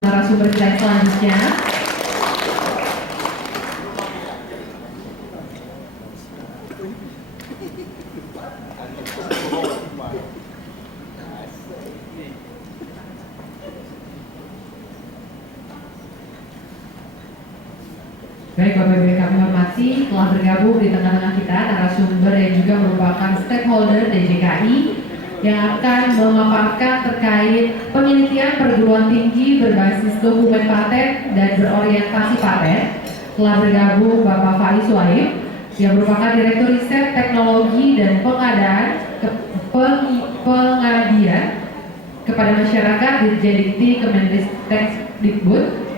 narasumber kita yang selanjutnya. Baik, Bapak Ibu yang kami hormati, telah bergabung di tengah-tengah kita narasumber yang juga merupakan stakeholder DJKI yang akan memaparkan terkait penelitian perguruan tinggi berbasis dokumen paten dan berorientasi paten. Telah bergabung Bapak Faiz Suhaib yang merupakan Direktur Riset Teknologi dan Pengadian kepada Masyarakat Dirjen Dikti Kemendikbud.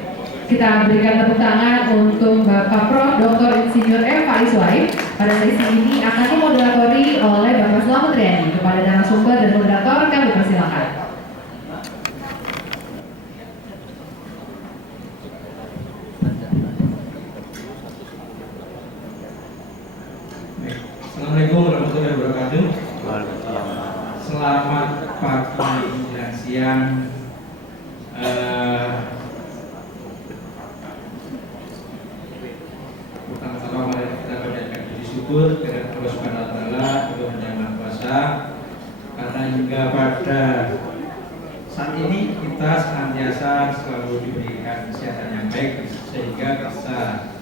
Kita berikan tepuk tangan untuk Bapak Prof. Dr. Insinyur M. Faiz Suhaib. Pada sesi ini akan dimoderatori oleh Bapak Slamet Riyadi. Kepada narasumber dan moderator kami persilakan. Assalamualaikum warahmatullahi wabarakatuh. Selamat pagi dan siang. Pertama-tama mari kita panjatkan puji syukur kepada Allah Subhanahu wa taala, Tuhan Yang Maha Kuasa, karena hingga pada saat ini kita senantiasa selalu diberikan kesehatan yang baik sehingga bisa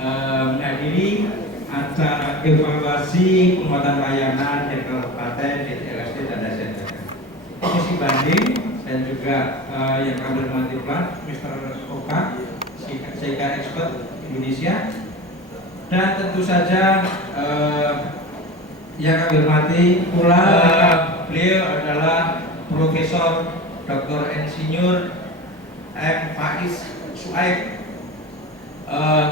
menghadiri acara evaluasi penguatan layanan teknologi paten LSD dan DSD. Komisi banding dan juga yang kami hormati Mr. Oka, CK Expert Indonesia, dan tentu saja yang kami hormati pula beliau adalah Profesor Dr. Insinyur M. Faiz Suhaib.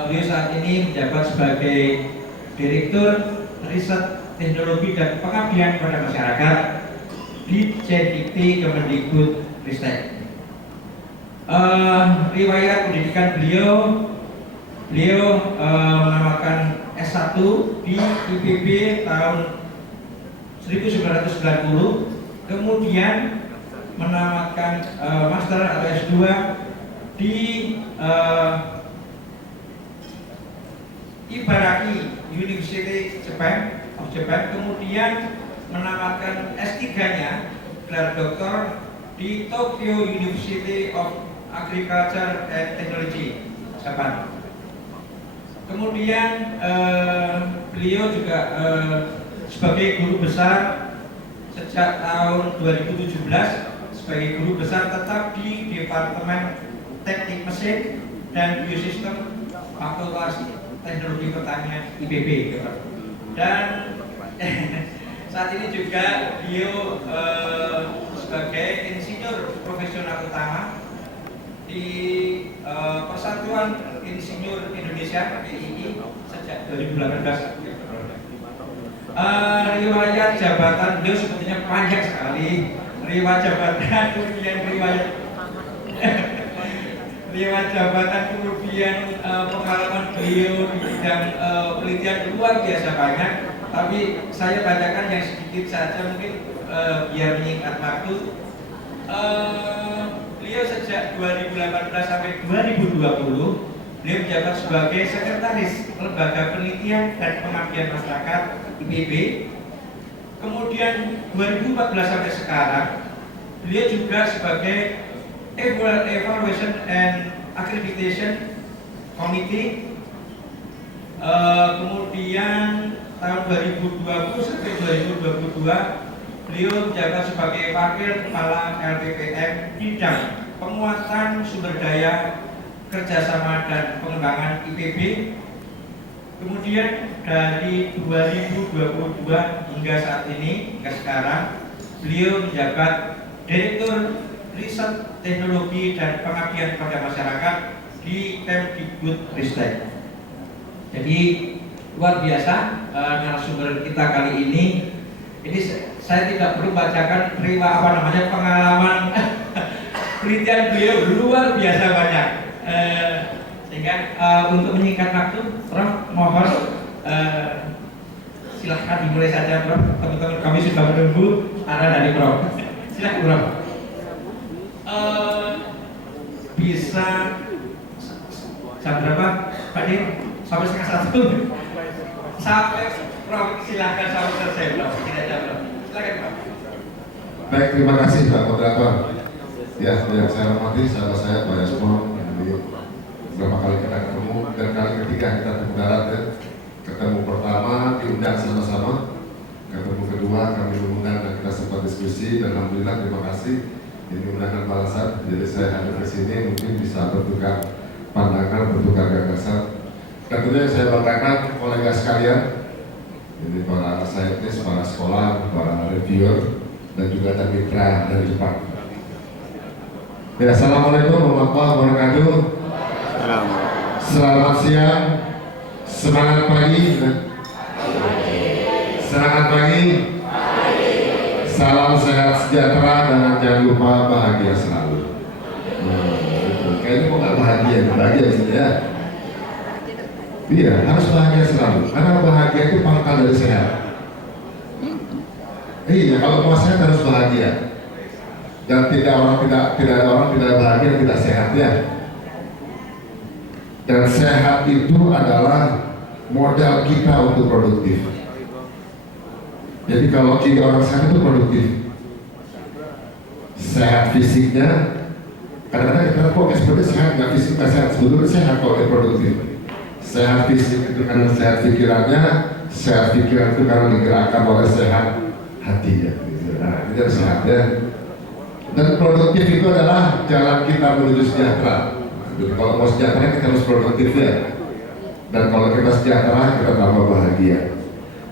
Beliau saat ini menjabat sebagai Direktur Riset Teknologi dan Pengabdian pada Masyarakat di Dikti Kemendikbud Ristek. Riwayat pendidikan beliau menamakan S1 di IPB tahun 1990, kemudian menamakan Master atau S2 di Ibaraki University of Japan, kemudian menamakan S3-nya gelar doktor di Tokyo University of Agriculture and Technology, Jepang. Kemudian beliau juga sebagai guru besar sejak tahun 2017 sebagai guru besar tetap di Departemen Teknik Mesin dan Biosistem Fakultas Teknologi Pertanian IPB. Dan saat ini juga beliau sebagai insinyur profesional utama di Persatuan Insinyur Indonesia (PII) sejak 2018. Riwayat jabatan beliau sepertinya panjang sekali. Riwayat jabatan, kemudian riwayat jabatan, kemudian pengalaman beliau di bidang penelitian luar biasa banyak. Tapi saya bacakan yang sedikit saja mungkin biar menyingkat waktu. Beliau sejak 2018 sampai 2020 beliau menjabat sebagai Sekretaris Lembaga Penelitian dan Pengabdian Masyarakat IPB. Kemudian 2014 sampai sekarang beliau juga sebagai Evaluation and Accreditation Committee. Kemudian tahun 2020 sampai 2022 beliau menjabat sebagai Wakil Kepala LPPM bidang penguatan sumber daya kerjasama dan pengembangan IPB. Kemudian dari 2022 hingga saat ini, hingga sekarang, beliau menjabat Direktur Riset Teknologi dan Pengabdian pada Masyarakat di Kemdikbud Ristek. Jadi luar biasa narasumber kita kali ini. Ini saya tidak perlu bacakan pengalaman penelitian beliau luar biasa banyak. Sehingga untuk menyingkat waktu, Prof, mohon silahkan dimulai saja, Prof. Teman-teman kami sudah menunggu arahan dari Prof. Silahkan, Prof. bisa jam berapa Pak Dir? Sampai setengah satu? Sampai silakan sampai selesai Pak. Tidak jam berapa? Silakan Pak. Baik, terima kasih Pak Moderator. Ya, yang saya hormati sahabat saya Pak Yasmo, beberapa kali kita ketemu dan kali ketiga kita darat ya. Ketemu pertama diundang sama-sama, ketemu kedua kami diundang dan kita sempat diskusi dan alhamdulillah terima kasih ini undangan balasan. Jadi saya hadir ke sini mungkin bisa bertukar pandangan, bertukar gagasan. Tentunya saya banggakan kolega sekalian, ini para saintis, para sekolah, para reviewer dan juga ada mitra dari Jepang. Ya, assalamualaikum warahmatullahi wabarakatuh. Selamat siang, semangat pagi, semangat pagi, salam sehat sejahtera dan jangan lupa bahagia selalu. Kayaknya kok nggak bahagia, bahagia sih ya. Iya, harus bahagia selalu, karena bahagia itu pangkal dari sehat. Iya, kalau mau sehat harus bahagia. Dan tidak ada orang tidak bahagia tidak sehat ya. Dan sehat itu adalah modal kita untuk produktif. Jadi kalau orang sehat itu produktif, sehat fisiknya. Kadang-kadang kita kok seperti sehat nggak fisik nggak sehat, sebetulnya sehat kalau dia produktif. Sehat fisik itu karena sehat pikirannya, sehat pikiran itu karena digerakkan oleh sehat hatinya. Nah, itu sehat ya. Dan produktif itu adalah jalan kita menuju sejahtera. Jadi kalau mau sejahtera kita harus produktif ya. Dan kalau kita sejahtera kita tambah bahagia.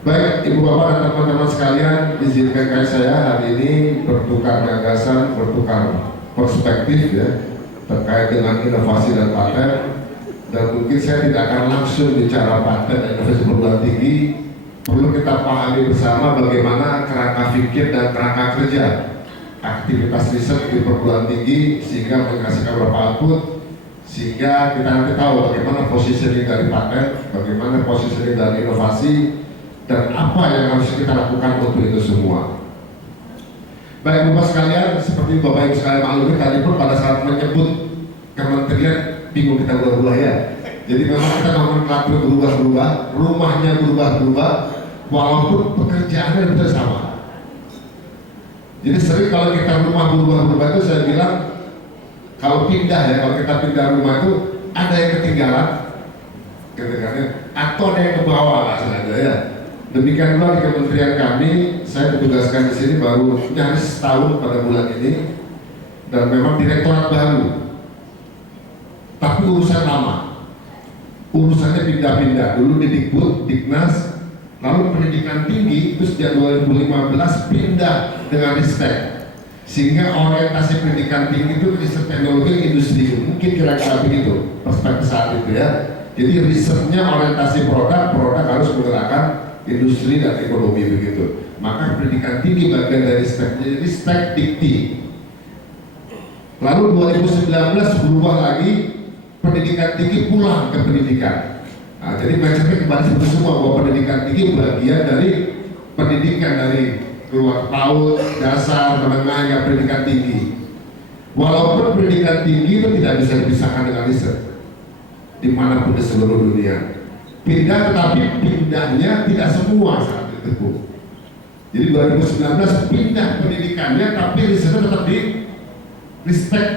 Baik ibu bapak dan teman-teman sekalian, izinkan saya hari ini bertukar gagasan, bertukar perspektif ya terkait dengan inovasi dan paten. Dan mungkin saya tidak akan langsung bicara paten dan inovasi perguruan tinggi. Perlu kita pahami bersama bagaimana kerangka pikir dan kerangka kerja aktivitas riset di perguruan tinggi sehingga menghasilkan beberapa output, sehingga kita nanti tahu bagaimana positioning dari paten, bagaimana positioning dari inovasi, dan apa yang harus kita lakukan untuk itu semua. Baik Bapak sekalian, seperti Bapak Ibu sekalian maklumi tadi pun pada saat menyebut kementerian bingung kita berubah ya. Jadi memang kita nomenklatur berubah-berubah, rumahnya berubah-berubah, walaupun pekerjaannya betul sama. Jadi sering kalau kita rumah berubah-berubah itu saya bilang kalau pindah ya, kalau kita pindah rumah itu ada yang ketinggalan, atau ada yang ke bawah lah sengaja ya. Demikian pula di kementerian kami, saya ditugaskan di sini baru nyaris setahun pada bulan ini, dan memang direktorat baru, tapi urusan lama, urusannya pindah-pindah. Dulu di Dikbud, Diknas, lalu pendidikan tinggi itu sejak 2015 pindah dengan Ristek, sehingga orientasi pendidikan tinggi itu riset teknologi industri, mungkin kira-kira begitu perspektif saat itu ya. Jadi risetnya orientasi produk harus menggerakkan industri dan ekonomi begitu. Maka pendidikan tinggi bagian dari Ristek Dikti. Lalu 2019 berubah lagi, pendidikan tinggi pulang ke pendidikan. Nah, jadi mindsetnya kembali seperti semua bahwa pendidikan tinggi bagian dari pendidikan dari keluar PAUD, dasar, menengah hingga pendidikan tinggi. Walaupun pendidikan tinggi itu tidak bisa dipisahkan dengan riset dimanapun di seluruh dunia. Pindah, tetapi pindahnya tidak semua saat itu. Jadi 2019 pindah pendidikannya, tapi risetnya tetap di Ristek.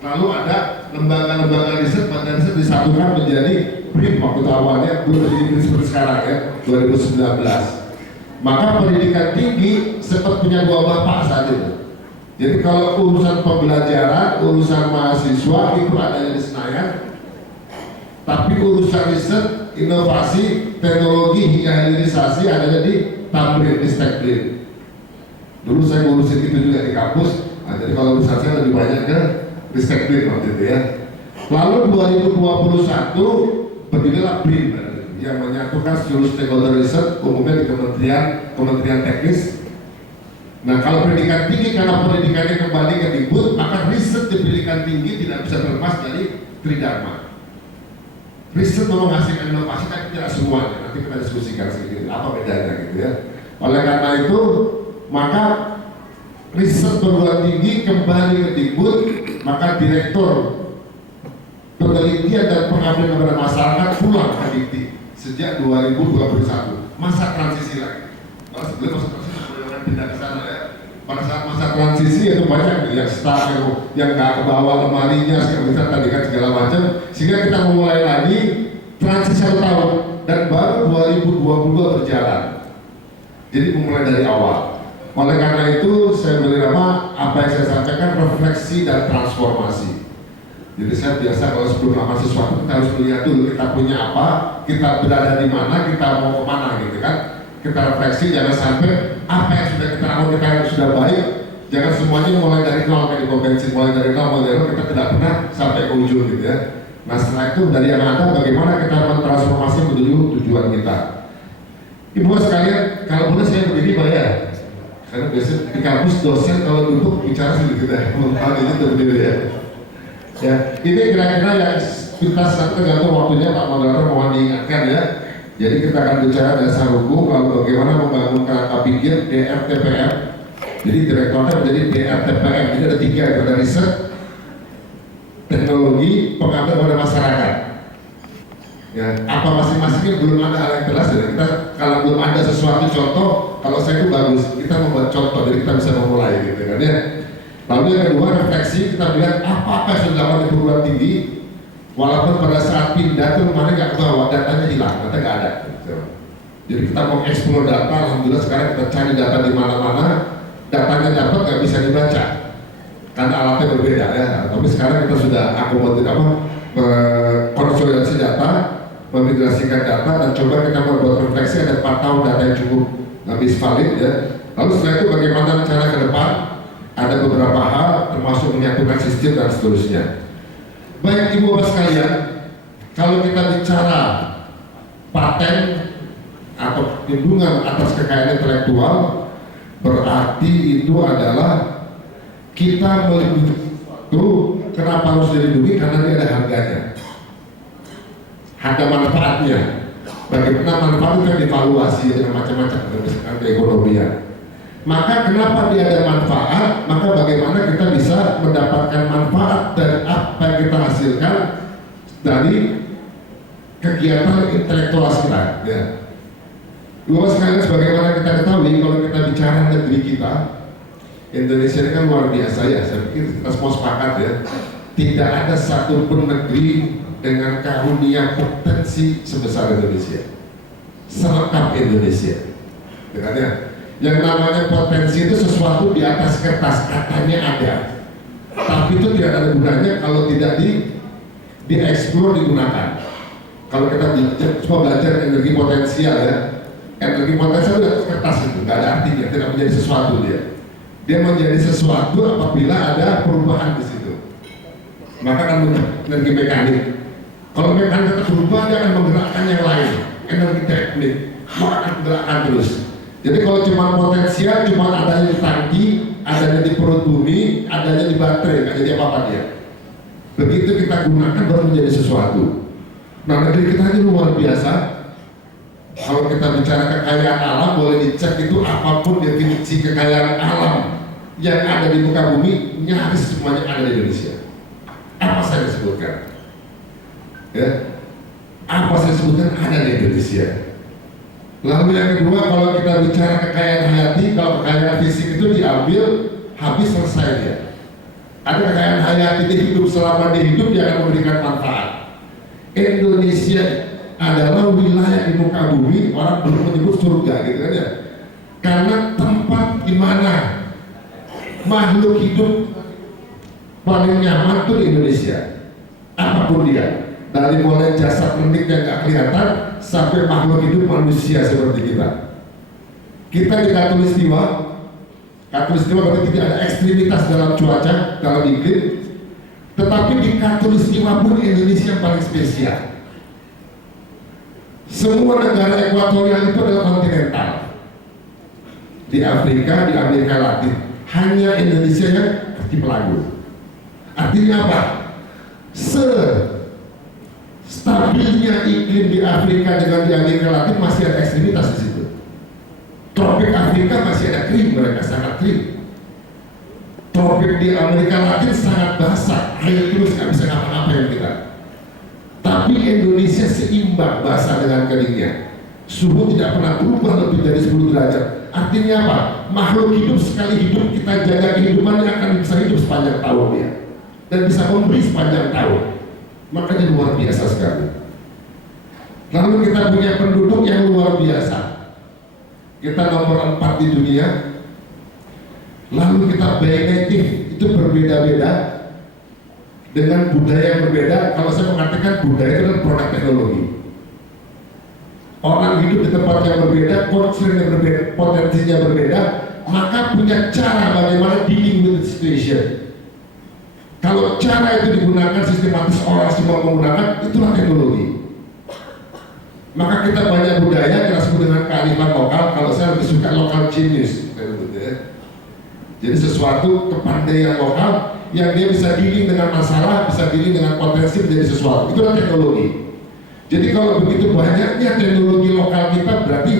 Lalu ada lembaga-lembaga riset, badan riset disatukan menjadi BRIN waktu awalnya, belum menjadi BRIN seperti sekarang ya, 2019. Maka pendidikan tinggi sempat punya dua bapak saat itu. Jadi kalau urusan pembelajaran, urusan mahasiswa itu adanya di Senayan, tapi urusan riset, inovasi, teknologi hingga hilirisasi adanya di Tambrin, di Stekbrin. Dulu saya ngurusin itu juga di kampus. Nah, jadi kalau urusan saya lebih banyak ke Ristekbrin waktu itu ya. Lalu 2021 berdirilah BRIN yang menyatukan seluruh stakeholder riset, umumnya di kementerian teknis. Nah, kalau pendidikan tinggi karena pendidikannya kembali ke Dikbud, maka riset di pendidikan tinggi tidak bisa terlepas dari Tridharma. Riset menghasilkan inovasi tapi tidak semuanya. Nanti kita diskusikan sedikit apa bedanya gitu ya. Oleh karena itu, maka riset perguruan tinggi kembali ke Dikbud, maka direktur penelitian dan pengabdian kepada masyarakat pulang ke Dikti sejak 2021, masa transisi lagi. Kalau sebelum masa transisi boleh pindah ke sana ya. Pada saat masa transisi itu banyak yang staff yang nggak kebawa lemarinya, segala tadi kan segala macam, sehingga kita memulai lagi transisi 1 tahun dan baru 2022 berjalan. Jadi memulai dari awal. Oleh karena itu saya beri nama apa yang saya sampaikan refleksi dan transformasi. Jadi saya biasa kalau sebelum melakukan sesuatu kita harus melihat dulu kita punya apa, kita berada di mana, kita mau kemana gitu kan. Kita refleksi, jangan sampai apa yang sudah kita lakukan kita yang sudah baik, jangan semuanya mulai dari nol kayak di konvensi, mulai dari nol kita tidak pernah sampai ke ujung gitu ya. Nah setelah itu dari yang ada bagaimana kita mentransformasi menuju tujuan kita. Ibu sekalian, kalau boleh saya berdiri Pak ya, karena biasa di kampus dosen kalau duduk bicara sedikit ya, kalau ini berdiri ya. Ya, ini kira-kira yang kita tergantung waktunya Pak Moderator mohon diingatkan ya. Jadi kita akan bicara dasar hukum lalu bagaimana membangun kerangka pikir DRTPM. Jadi direktornya menjadi DRTPM. Jadi ada 3, ada riset, teknologi, pengabdian pada masyarakat. Ya, apa masing-masingnya belum ada hal yang jelas. Jadi kita kalau belum ada sesuatu contoh, kalau saya itu bagus kita membuat contoh, jadi kita bisa memulai gitu kan ya. Lalu yang kedua refleksi, kita melihat apa yang sudah dilakukan di perguruan tinggi, walaupun pada saat pindah itu mana nggak kebawa, datanya hilang, data nggak ada. Gitu. Jadi kita mau eksplor data, alhamdulillah sekarang kita cari data di mana-mana, datanya dapat nggak bisa dibaca, karena alatnya berbeda ya. Tapi sekarang kita sudah akomodir konsolidasi data, memigrasikan data dan coba kita membuat refleksi ada 4 tahun data yang cukup habis valid ya. Lalu setelah itu bagaimana cara ke depan? Ada beberapa hal termasuk menyatukan sistem dan seterusnya. Baik ibu bapak sekalian, kalau kita bicara paten atau perlindungan atas kekayaan intelektual, berarti itu adalah kita melindungi itu kenapa harus dilindungi? Karena dia ada harganya, ada manfaatnya. Bagaimana manfaat itu divaluasi dengan macam-macam berdasarkan keekonomian. Maka kenapa dia ada manfaat? Maka bagaimana kita bisa mendapatkan manfaat dari apa yang kita hasilkan dari kegiatan intelektual kita. Ya. Luas sekali sebagaimana kita ketahui kalau kita bicara negeri kita, Indonesia ini kan luar biasa ya. Saya pikir kita semua sepakat ya. Tidak ada satu pun negeri dengan karunia potensi sebesar Indonesia, selengkap Indonesia. Dengannya. Yang namanya potensi itu sesuatu di atas kertas, katanya ada, tapi itu tidak ada gunanya kalau tidak dieksplor, digunakan. Kalau kita belajar energi potensial ya, energi potensial itu kertas itu, nggak ada artinya, tidak menjadi sesuatu dia. Dia menjadi sesuatu apabila ada perubahan di situ. Maka kan energi mekanik. Kalau mekanik berubah, dia akan menggerakkan yang lain, energi teknik, maka akan menggerakkan terus. Jadi kalau cuma potensial, cuma adanya di tangki, adanya di perut bumi, adanya di baterai, nggak jadi apa-apa dia. Begitu kita gunakan baru menjadi sesuatu. Nah negeri kita ini luar biasa. Kalau kita bicara kekayaan alam, boleh dicek itu apapun definisi kekayaan alam yang ada di muka bumi, nyaris semuanya ada di Indonesia. Apa saya sebutkan? Ya, apa saya sebutkan ada di Indonesia. Lalu yang kedua, kalau kita bicara kekayaan hayati, kalau kekayaan fisik itu diambil, habis selesai dia. Ada kekayaan hayati di hidup, selama di hidup dia akan memberikan manfaat. Indonesia adalah wilayah di muka bumi, orang belum menyebut surga gitu kan ya. Karena tempat di mana makhluk hidup paling nyaman itu di Indonesia. Apapun dia. Dari mulai jasad menik yang gak kelihatan sampai makhluk hidup manusia seperti kita. Kita di Katulistiwa berarti tidak ada ekstremitas dalam cuaca, dalam iklim. Tetapi di Katulistiwa pun Indonesia yang paling spesial. Semua negara ekuatorial itu adalah kontinental. Di Afrika, di Amerika Latin, hanya Indonesia yang archipelago. Artinya apa? Stabilnya iklim di Afrika dengan di Amerika Latin masih ada ekstremitas di situ. Tropik Afrika masih ada kering, mereka sangat kering. Tropik di Amerika Latin sangat basah, air terus nggak bisa ngapa-ngapain kita. seimbang basah dengan keringnya. Suhu tidak pernah berubah lebih dari 10 derajat. Artinya apa? Makhluk hidup sekali hidup kita jaga kehidupannya akan bisa hidup sepanjang tahun ya, dan bisa memberi sepanjang tahun. Makanya luar biasa sekali. Lalu kita punya penduduk yang luar biasa. Kita nomor 4 di dunia. Lalu kita native itu berbeda-beda dengan budaya yang berbeda. Kalau saya mengatakan budaya itu adalah produk teknologi. Orang hidup di tempat yang berbeda, concernnya berbeda, potensinya berbeda, maka punya cara bagaimana dealing with the situation. Kalau cara itu digunakan sistematis, orang semua menggunakan, itulah teknologi. Maka kita banyak budaya, kita sebut dengan kearifan lokal. Kalau saya lebih suka local genius, jadi sesuatu kepandaian lokal yang dia bisa dealing dengan masalah, bisa dealing dengan potensi menjadi sesuatu. Itulah teknologi. Jadi kalau begitu banyaknya teknologi lokal kita, berarti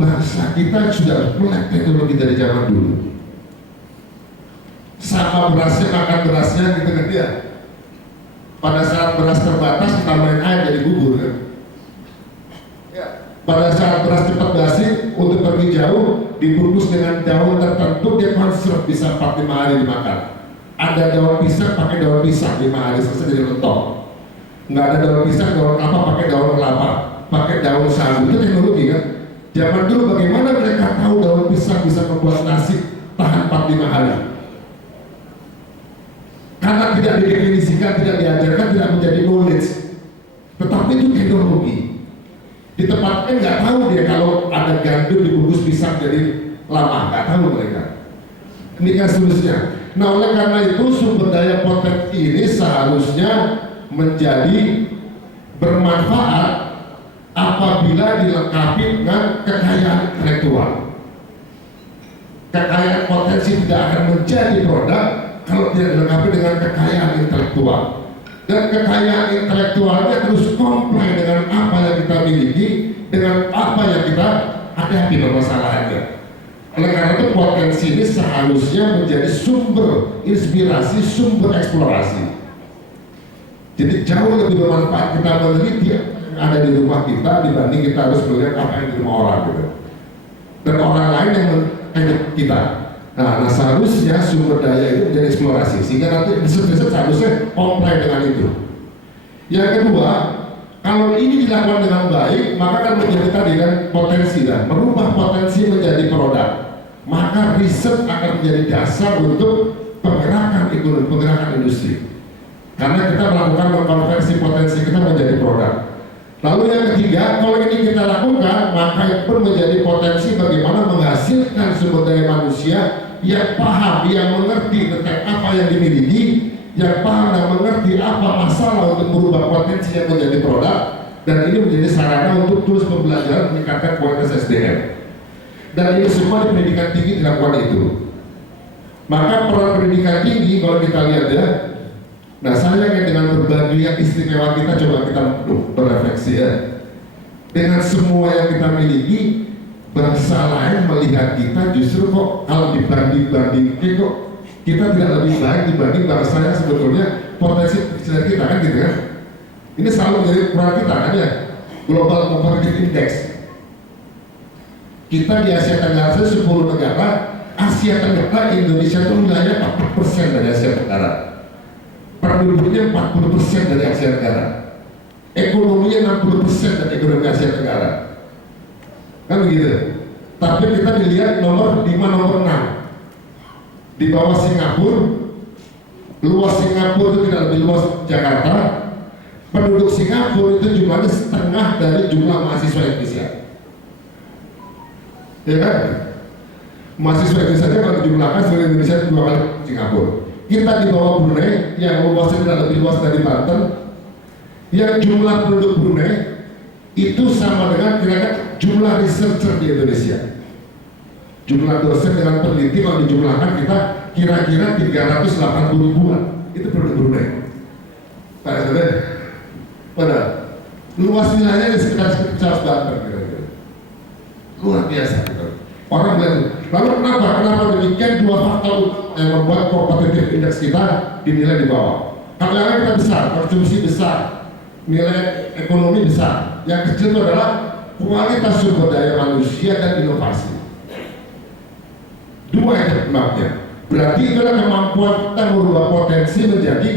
bangsa kita sudah melek teknologi dari zaman dulu. Sama berasnya, makan berasnya gitu kan dia. Pada saat beras terbatas, tambahin air jadi bubur kan. Pada saat beras cepat basi, untuk pergi jauh, dibungkus dengan daun tertentu, dia konserv bisa 4-5 hari dimakan. Ada daun pisang, pakai daun pisang 5 hari selesai jadi lentok. Nggak ada daun pisang, daun kelapa, pakai daun kelapa, pakai daun sagu. Itu teknologi kan. Zaman dulu bagaimana mereka tahu daun pisang bisa membuat nasi tahan 4-5 hari? Karena tidak didefinisikan, tidak diajarkan, tidak menjadi knowledge. Tetapi itu teknologi. Di tempatnya nggak tahu dia kalau ada gandum dibungkus pisang jadi lama, nggak tahu mereka. Ini kan seterusnya. Nah, oleh karena itu sumber daya potensi ini seharusnya menjadi bermanfaat apabila dilengkapi dengan kekayaan intelektual. Kekayaan potensi tidak akan menjadi produk kalau tidak dilengkapi dengan kekayaan intelektual. Dan kekayaan intelektualnya terus komplain dengan apa yang kita miliki, dengan apa yang kita hadapi permasalahannya. Oleh karena itu potensi ini seharusnya menjadi sumber inspirasi, sumber eksplorasi. Jadi jauh lebih bermanfaat kita meneliti yang ada di rumah kita dibanding kita harus melihat apa yang di rumah orang gitu. Dan orang lain yang meneliti kita. Nah, seharusnya sumber daya itu menjadi eksplorasi sehingga nanti riset-riset seharusnya comply dengan itu. Yang kedua, kalau ini dilakukan dengan baik, maka akan menjadi tadi kan potensi dan merubah potensi menjadi produk. Maka riset akan menjadi dasar untuk penggerakan ekonomi, penggerakan industri. Karena kita melakukan mengkonversi potensi kita menjadi produk. Lalu yang ketiga, kalau ini kita lakukan, maka itu pun menjadi potensi bagaimana menghasilkan sumber daya manusia yang paham, yang mengerti tentang apa yang dimiliki, yang paham dan mengerti apa masalah untuk merubah potensi yang menjadi produk, dan ini menjadi sarana untuk terus pembelajaran meningkatkan kualitas SDM. Dan ini semua di pendidikan tinggi dilakukan itu. Maka peran pendidikan tinggi kalau kita lihat ya, nah sayangnya dengan berbagai yang istimewa kita coba kita berefleksi ya. Dengan semua yang kita miliki, bangsa lain melihat kita justru kok kalau dibanding-bandingin kok kita tidak lebih baik dibanding bangsa yang sebetulnya potensi kita kan gitu kan. Ini selalu menjadi ukuran kita kan ya, Global Competitive Index. Kita di Asia Tenggara 10 negara, Asia Tenggara Indonesia itu wilayahnya 40% dari Asia Tenggara. Penduduknya 40% dari Asia Tenggara. Ekonominya 60% dari ekonomi Asia Tenggara. Kan begitu. Tapi kita dilihat nomor 5, nomor 6 di bawah Singapura. Luas Singapura itu tidak lebih luas Jakarta. Penduduk Singapura itu jumlahnya setengah dari jumlah mahasiswa Indonesia. Ya kan? Mahasiswa Indonesia kalau dijumlahkan seluruh Indonesia 2 kali Singapura. Kita di bawah Brunei yang luasnya tidak lebih luas dari Banten. Yang jumlah penduduk Brunei itu sama dengan kira-kira jumlah researcher di Indonesia. Jumlah dosen dengan peneliti kalau dijumlahkan kita kira-kira 380 ribuan. Itu penduduk Brunei. Pak Saudara, pada luas wilayahnya di sekitar Banten kira-kira. Luar biasa gitu. Orang bilang, lalu kenapa demikian? 2 faktor yang membuat kompetitif indeks kita dinilai di bawah. Karena kita besar, konsumsi besar, nilai ekonomi besar. Yang kecil itu adalah kualitas sumber daya manusia dan inovasi. Dua itu penyebabnya. Berarti itulah kemampuan kita merubah potensi menjadi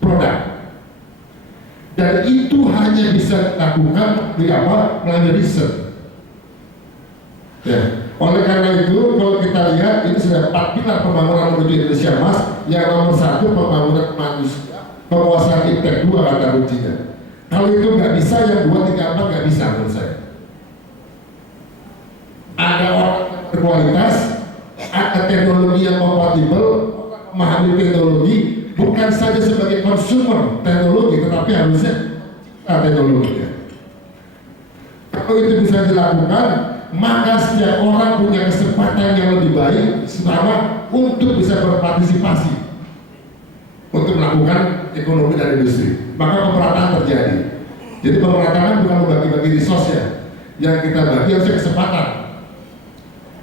produk. Dan itu hanya bisa dilakukan melalui riset. Ya. Oleh karena itu, kalau kita lihat ini sudah 4 pilar pembangunan menuju Indonesia Emas. Yang nomor 1 pembangunan manusia, penguasaan iptek 2 kata kuncinya. Kalau itu nggak bisa, yang 2, 3, 4 nggak bisa menurut saya. Ada orang berkualitas, ada teknologi yang kompatibel, memahami teknologi, bukan saja sebagai konsumer teknologi, tetapi harusnya teknologinya. Kalau itu bisa dilakukan, maka setiap orang punya kesempatan yang lebih baik selama untuk bisa berpartisipasi untuk melakukan ekonomi dan industri. Maka pemerataan terjadi. Jadi pemerataan bukan membagi-bagi resource-nya. Yang kita bagi harusnya kesempatan.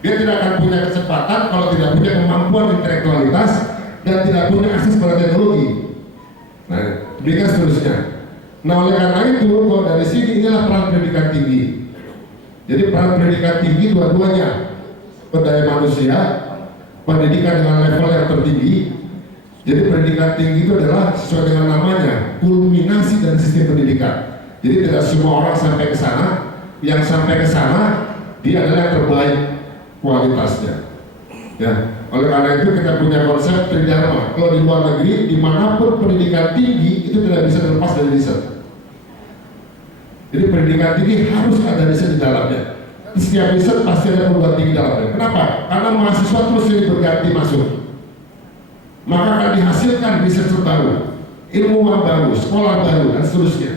Dia tidak akan punya kesempatan kalau tidak punya kemampuan intelektualitas dan tidak punya akses pada teknologi. Nah, demikian seterusnya. Nah, oleh karena itu, kalau dari sini inilah peran pendidikan tinggi. Jadi peran pendidikan tinggi dua-duanya, berdaya manusia, pendidikan dengan level yang tertinggi. Jadi pendidikan tinggi itu adalah sesuai dengan namanya, kulminasi dari sistem pendidikan. Jadi tidak semua orang sampai ke sana, yang sampai ke sana dia adalah yang terbaik kualitasnya. Ya, oleh karena itu kita punya konsep tridharma. Kalau di luar negeri, dimanapun pendidikan tinggi itu tidak bisa terlepas dari riset. Jadi pendidikan tinggi harus ada riset di dalamnya. Setiap riset pasti ada perguruan tinggi dalamnya. Kenapa? Karena mahasiswa terus jadi berganti masuk. Maka akan dihasilkan riset terbaru, ilmuwan baru, sekolah baru, dan seterusnya.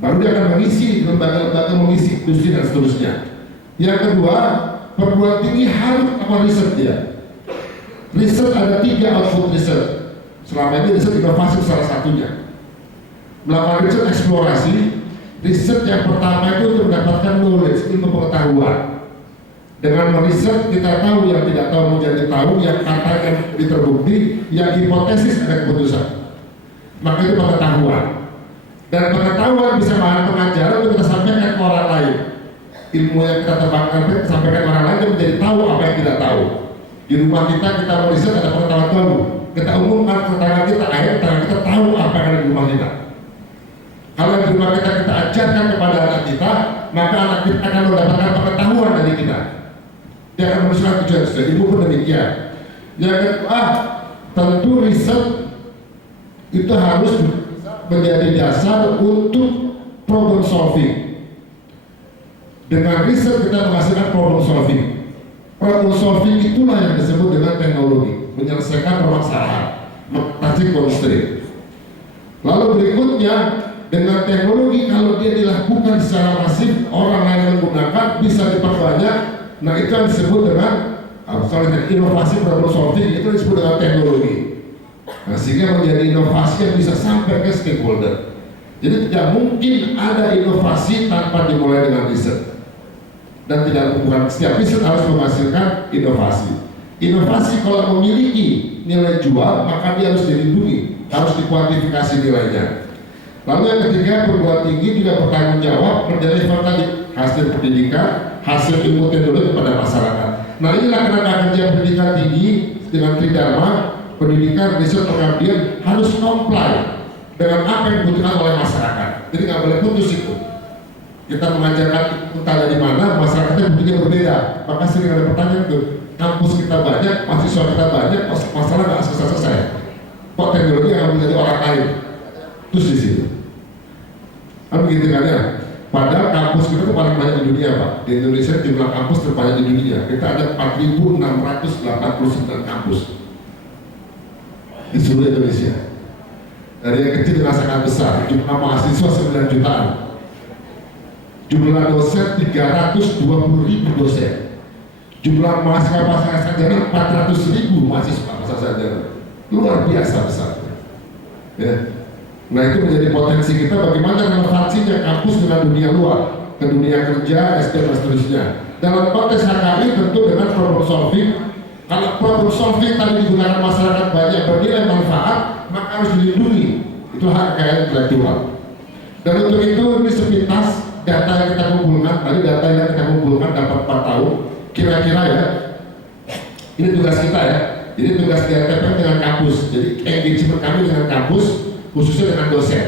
Baru dia akan mengisi lembaga-lembaga, mengisi industri dan seterusnya. Yang kedua, perguruan tinggi harus melakukan riset dia. Riset ada 3 output riset. Selama ini riset inovasi salah satunya. Melakukan riset eksplorasi. Riset yang pertama itu untuk mendapatkan knowledge, ilmu pengetahuan. Dengan meriset kita tahu, yang tidak tahu menjadi tahu, yang katakan terbukti, yang hipotesis ada keputusan. Maka itu pengetahuan. Dan pengetahuan bisa bahan pengajaran untuk kita sampaikan ke orang lain. Ilmu yang kita terbangkan kita sampaikan ke orang lain dan menjadi tahu apa yang kita tahu. Di rumah kita meriset ada pengetahuan baru. Kita umumkan ke tetangga kita, akhirnya tetangga kita tahu apa yang ada di rumah kita. Kalau di rumah kita ajarkan kepada anak kita, maka anak kita akan mendapatkan pengetahuan dari kita. Dia akan merusak tujuan sudah. Ibu pun demikian. Yang kedua, tentu riset itu harus menjadi dasar untuk problem solving. Dengan riset kita menghasilkan problem solving. Problem solving itulah yang disebut dengan teknologi, menyelesaikan permasalahan, mengatasi konflik. Lalu berikutnya, dengan teknologi kalau dia dilakukan secara masif, orang lain menggunakan bisa diperbanyak. Nah, itu yang disebut dengan inovasi problem solving, itu disebut dengan teknologi. Nah, sehingga menjadi inovasi yang bisa sampai ke stakeholder. Jadi tidak mungkin ada inovasi tanpa dimulai dengan riset. Dan bukan setiap riset harus menghasilkan inovasi. Inovasi kalau memiliki nilai jual, maka dia harus dilindungi, harus dikuantifikasi nilainya. Lalu yang ketiga, perguruan tinggi juga bertanggung jawab mendeliver tadi hasil pendidikan, hasil ilmu teknologi kepada masyarakat. Nah, inilah kerangka kerja pendidikan tinggi dengan tridharma, pendidikan, riset, pengabdian harus comply dengan apa yang dibutuhkan oleh masyarakat. Jadi nggak boleh putus itu. Kita mengajarkan entah dari mana, masyarakatnya butuhnya berbeda. Maka sering ada pertanyaan tuh, kampus kita banyak, mahasiswa kita banyak, masalah nggak selesai-selesai. Kok teknologi yang menjadi orang lain? Terus di situ. Kan begitu kan ya? Padahal kampus kita itu paling banyak di dunia, Pak. Di Indonesia jumlah kampus terbanyak di dunia. Kita ada 4.689 kampus di seluruh Indonesia. Dari yang kecil dengan sangat besar, jumlah mahasiswa 9 jutaan. Jumlah dosen 320.000 dosen. Jumlah mahasiswa sarjana 400.000 mahasiswa sarjana. Luar biasa besarnya. Ya. Nah, itu menjadi potensi kita bagaimana relevansinya kampus dengan dunia luar, ke dunia kerja, SD dan seterusnya. Dalam konteks HKI tentu dengan problem solving. Kalau problem solving tadi digunakan masyarakat banyak bernilai manfaat, maka harus dilindungi. Itu hak kekayaan intelektual. Dan untuk itu ini sepintas data yang kita kumpulkan, tadi data yang kita kumpulkan dapat 4 tahun, kira-kira ya, ini tugas kita ya, jadi tugas di RTPM dengan kampus, jadi engagement kami dengan kampus, khususnya dengan dosen.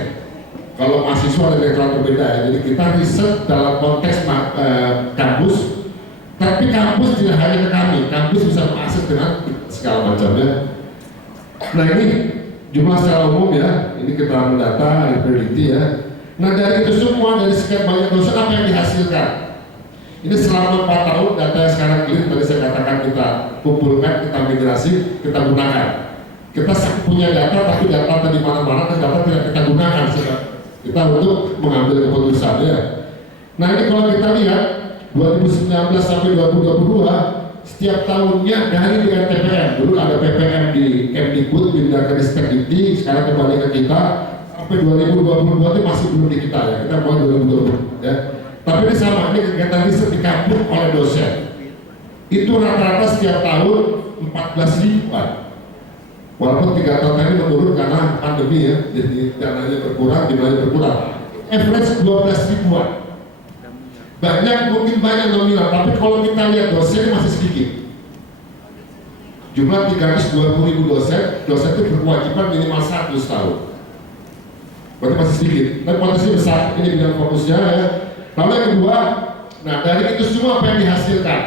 Kalau mahasiswa ada direktorat berbeda ya, jadi kita riset dalam konteks kampus, tapi kampus tidak hanya ke kami, kampus bisa mengakses dengan segala macamnya. Nah ini jumlah secara umum ya, ini keterangan data, ini prediksi ya. Nah dari itu semua, dari sekian banyak dosen apa yang dihasilkan? Ini selama 4 tahun data yang sekarang clear, tadi saya katakan kita kumpulkan, kita migrasi, kita gunakan. Kita punya data, tapi data di mana-mana dan data tidak kita gunakan kita untuk mengambil keputusan ya. Nah ini kalau kita lihat 2019 sampai 2022 setiap tahunnya dari dengan TPM, dulu ada PPM di Kemdikbud pindah ke Ristekdikti, sekarang kembali ke kita sampai 2022 itu masih belum di kita ya, kita mulai 2020 ya. Tapi ini sama, ini kegiatan riset dikampung oleh dosen. Itu rata-rata setiap tahun 14 ribuan. Walaupun 3 tahun ini menurun karena pandemi ya, jadi dananya berkurang, jumlahnya berkurang. Average 12 ribuan. Banyak, mungkin banyak nominal, tapi kalau kita lihat dosen masih sedikit. Jumlah 320 ribu dosen itu berkewajiban minimal 100 tahun. Berarti masih sedikit, tapi potensi besar, ini bidang fokusnya ya. Lalu yang kedua, nah dari itu semua apa yang dihasilkan?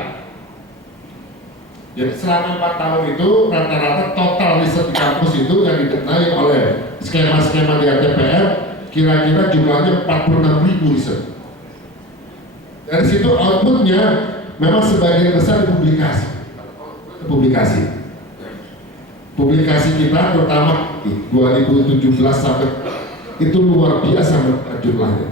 Jadi selama 4 tahun itu rata-rata total riset di kampus itu yang didanai oleh skema-skema di RTPM kira-kira jumlahnya 46 ribu riset. Dari situ outputnya memang sebagian besar publikasi. Publikasi kita terutama 2017 sampai itu luar biasa jumlahnya.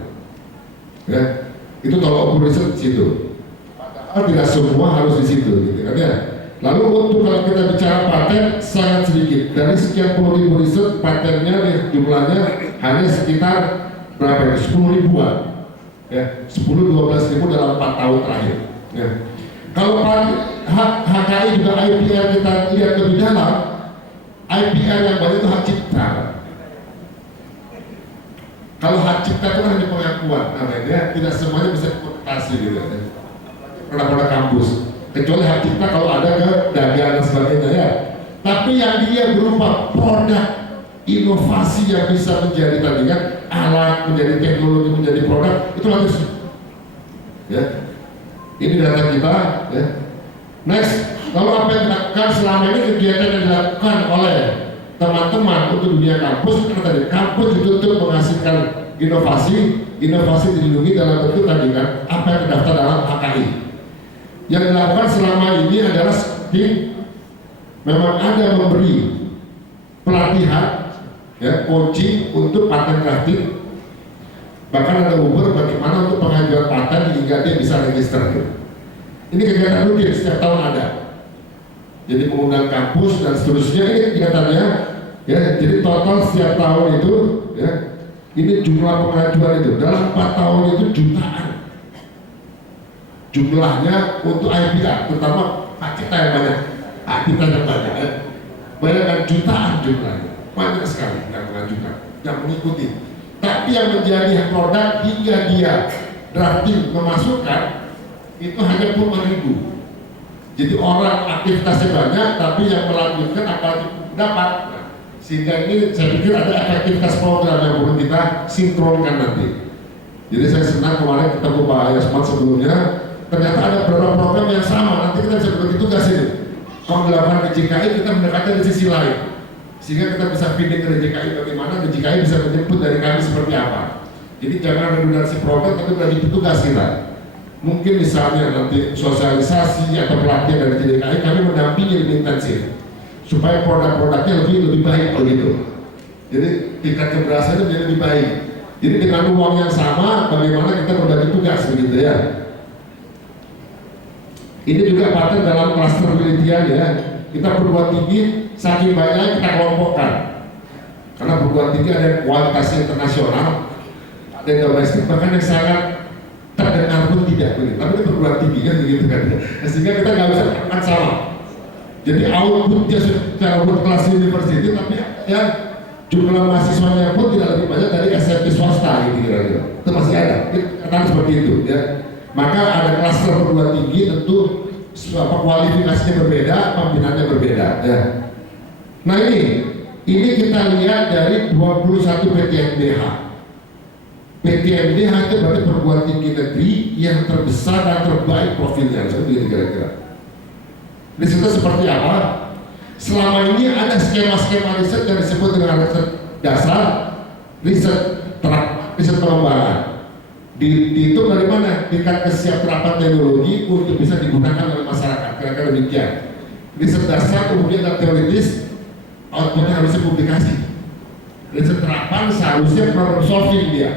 Ya, itu tolak ukur riset di situ. Padahal tidak semua harus di situ, gitu kan ya. Lalu untuk kalau kita bicara paten sangat sedikit. Dari sekian puluh ribu riset patennya jumlahnya hanya sekitar berapa? 10 ribuan. Ya, 10-12 ribu dalam 4 tahun terakhir. Ya. Kalau HKI juga IPR kita lihat lebih dalam, IPR yang banyak itu hak cipta. Kalau hak cipta itu hanya pengakuan, namanya tidak semuanya bisa dipublikasi gitu. Produk-produk kampus, kecuali hak cipta kalau ada ke dagang dan sebagainya ya. Tapi yang dia berupa produk inovasi yang bisa menjadi tadi kan alat, menjadi teknologi, menjadi produk itu harus ya. Ini data kita ya. Next, lalu apa yang dilakukan selama ini kegiatan yang dilakukan oleh teman-teman untuk dunia kampus, karena tadi kampus dituntut menghasilkan inovasi dilindungi dalam bentuk tadi kan apa yang terdaftar dalam HKI. Yang dilakukan selama ini adalah seperti memang ada memberi pelatihan ya, coaching untuk paten kreatif, bahkan ada Uber bagaimana untuk pengajuan paten hingga dia bisa register. Ini kegiatan rutin setiap tahun ada. Jadi mengundang kampus dan seterusnya, ini kegiatannya ya. Jadi total setiap tahun itu ya, ini jumlah pengajuan itu dalam 4 tahun itu jutaan jumlahnya untuk IPR, terutama hak cipta yang banyak, hak cipta yang banyak ya. Bayangkan jutaan jumlahnya, banyak sekali yang mengajukan, yang mengikuti. Tapi yang menjadi produk hingga dia drafting memasukkan itu hanya puluhan ribu. Jadi orang aktivitasnya banyak, tapi yang melanjutkan apalagi dapat. Nah, sehingga ini saya pikir ada efektivitas program yang perlu kita sinkronkan nanti. Jadi saya senang kemarin ketemu Pak Yasman sebelumnya, ternyata ada beberapa program yang sama. Nanti kita bisa berbagi tugas ini. Kalau dilakukan di DJKI, kita mendekatkan dari sisi lain, sehingga kita bisa feeding ke DJKI bagaimana DJKI bisa menjemput dari kami seperti apa. Jadi jangan redundansi program, tapi bagi tugas kita. Mungkin misalnya nanti sosialisasi atau pelatihan dari DJKI, kami mendampingi lebih intensif supaya produk-produknya lebih baik begitu. Jadi tingkat keberhasilan menjadi lebih baik. Jadi dengan uang yang sama, bagaimana kita berbagi tugas begitu ya. Ini juga paten dalam klaster penelitian ya. Kita perguruan tinggi saking banyak kita kelompokkan. Karena perguruan tinggi ada yang kualitasnya internasional, ada yang domestik, bahkan yang sangat terdengar pun tidak begitu. Tapi itu perguruan tinggi kan begitu kan. Sehingga kita nggak bisa makan sama. Jadi outputnya secara berkelas university, tapi ya jumlah mahasiswanya pun tidak lebih banyak dari SMP swasta gitu kira-kira. Itu masih ada, katakan seperti itu ya. Maka ada klaster perguruan tinggi tentu kualifikasinya berbeda, pembinaannya berbeda ya. Nah ini kita lihat dari 21 PTNBH. PTNBH itu berarti perguruan tinggi negeri yang terbesar dan terbaik profilnya, seperti itu kira-kira. Di situ seperti apa? Selama ini ada skema-skema riset yang disebut dengan riset dasar, riset pengembangan. Dihitung dari mana? Tingkat kesiapterapan teknologi untuk bisa digunakan oleh masyarakat, kira-kira demikian. Riset dasar kemudian teoritis, outputnya harusnya publikasi. Riset terapan seharusnya problem solving dia,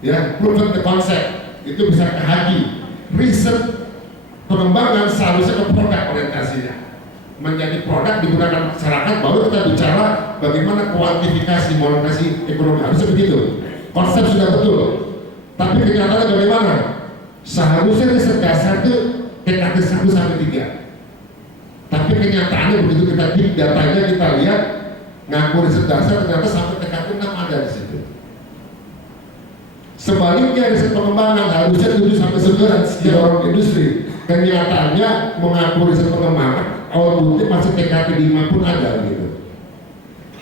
ya, proven the concept, itu bisa ke haki. Riset pengembangan seharusnya ke produk orientasinya, menjadi produk digunakan masyarakat, baru kita bicara bagaimana kuantifikasi monetasi ekonomi, harusnya begitu. Konsep sudah betul, tapi kenyataannya bagaimana? Seharusnya riset dasar itu TKT 1 sampai 3. Tapi kenyataannya begitu kita cek datanya, kita lihat ngaku riset dasar ternyata sampai TKT 6 ada di situ. Sebaliknya riset pengembangan harusnya 7 sampai 9 setiap orang industri. Kenyataannya mengaku riset pengembangan outputnya masih TKT 5 pun ada gitu.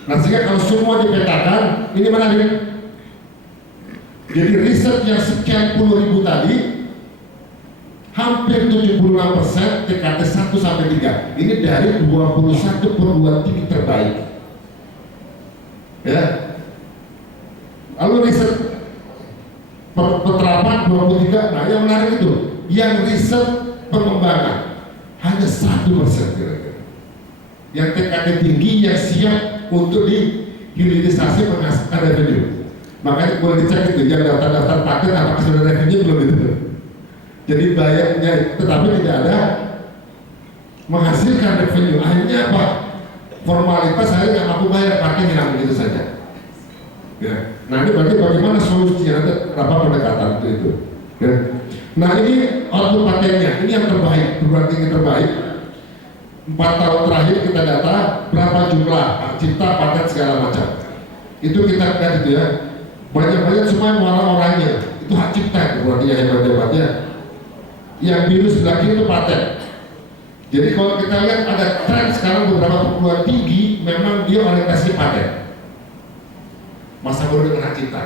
Nah sehingga kalau semua dipetakan, ini menarik. Jadi riset yang sekian puluh ribu tadi, hampir 76% TKT 1 sampai 3. Ini dari 21 perguruan tinggi terbaik. Ya. Lalu riset penerapan 23. Nah yang menarik itu, yang riset pengembangan hanya 1% kira-kira. Yang TKT tinggi yang siap untuk dihilirisasi menghasilkan revenue. Makanya boleh dicek itu, yang daftar-daftar paket apakah sudah revenue belum itu. Jadi bayarnya tetapi tidak ada menghasilkan revenue. Akhirnya apa? Formalitas saya nggak mampu bayar, pakai hilang begitu saja. Ya. Nah ini berarti bagaimana solusinya, ada berapa pendekatan itu. Ya. Nah ini output patennya, ini yang terbaik, perguruan tinggi terbaik. 4 tahun terakhir kita data berapa jumlah hak cipta, paten segala macam. Itu kita lihat itu ya. Banyak-banyak semua muara orangnya itu hak cipta, perguruan tinggi hebat-hebatnya. Yang biru sebelah kiri itu paten. Jadi kalau kita lihat ada tren sekarang beberapa perguruan tinggi memang dia orientasi paten. Masa baru dengan hak cipta.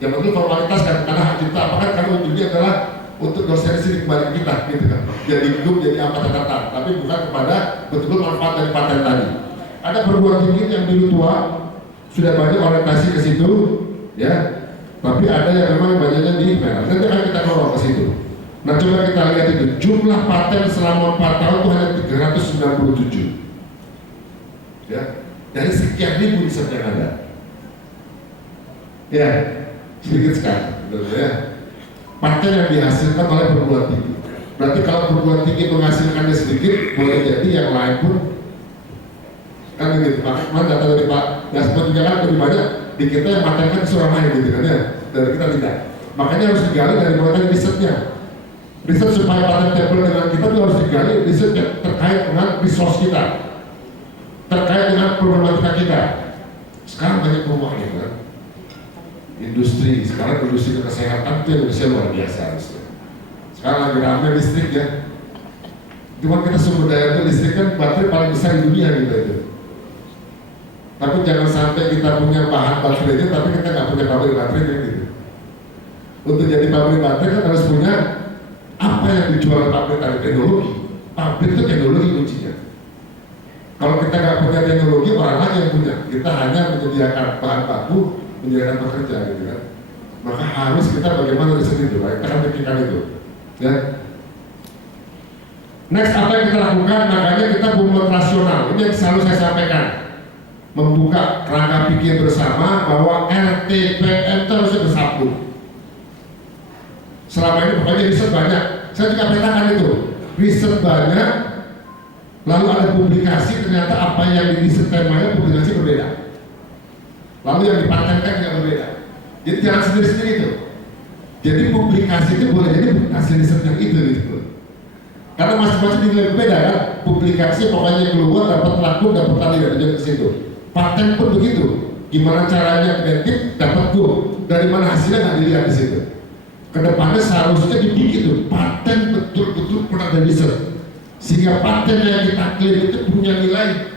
Yang penting formalitas kan, karena hak cipta apakah karena ujungnya adalah untuk dosensi kembali kita gitu kan. Jadi grup jadi apa tata, tapi bukan kepada betul-betul manfaat dari paten tadi. Ada perguruan tinggi yang biru tua sudah banyak orientasi ke situ ya. Tapi ada yang memang banyaknya di merah. Nanti akan kita dorong ke situ. Nah coba kita lihat itu, jumlah paten selama 4 tahun itu hanya 397 ya, dari sekian ribu riset yang ada ya, sedikit sekali ya. Paten yang dihasilkan oleh perguruan tinggi, berarti kalau perguruan tinggi menghasilkannya sedikit, boleh jadi yang lain pun kan gitu. Makanya data dari Pak Yasman juga kan lebih banyak di kita yang patenkan seorang lain gitu kan ya, dari kita tidak. Makanya harus digali dari mulai risetnya. Riset supaya patentable dengan kita itu harus digali riset yang terkait dengan resource kita, terkait dengan problematika kita. Sekarang banyak perubahan gitu kan. Industri, sekarang industri kesehatan itu Indonesia luar biasa harusnya. Sekarang lagi ramai listrik ya. Cuma kita sumber daya itu listrik kan baterai paling besar di dunia gitu itu. Tapi jangan sampai kita punya bahan baterainya tapi kita nggak punya pabrik baterai gitu. Untuk jadi pabrik baterai kan harus punya apa yang dijual pabrik tadi, teknologi. Pabrik itu teknologi kuncinya. Kalau kita nggak punya teknologi, orang lain yang punya. Kita hanya menyediakan bahan baku, menyediakan pekerja gitu kan. Maka harus kita bagaimana riset itu, kita akan pikirkan itu. Ya. Next apa yang kita lakukan? Makanya kita membuat rasional. Ini yang selalu saya sampaikan. Membuka kerangka pikir bersama bahwa RTPM itu harusnya bersatu. Selama ini pokoknya riset banyak, saya juga petakan itu, riset banyak, lalu ada publikasi, ternyata apa yang di riset temanya publikasi berbeda, lalu yang dipatenkan juga berbeda. Jadi jangan sendiri-sendiri itu. Jadi publikasi itu boleh jadi hasil riset yang itu gitu. Karena masing-masing dinilai berbeda kan, publikasi pokoknya keluar dapat laku, dapat tali dari ke situ. Paten pun begitu, Gimana caranya identik dapat go, dari mana hasilnya nggak dilihat di situ. Kedepannya seharusnya dibikin tuh paten betul-betul produk dan riset, sehingga paten yang kita klaim itu punya nilai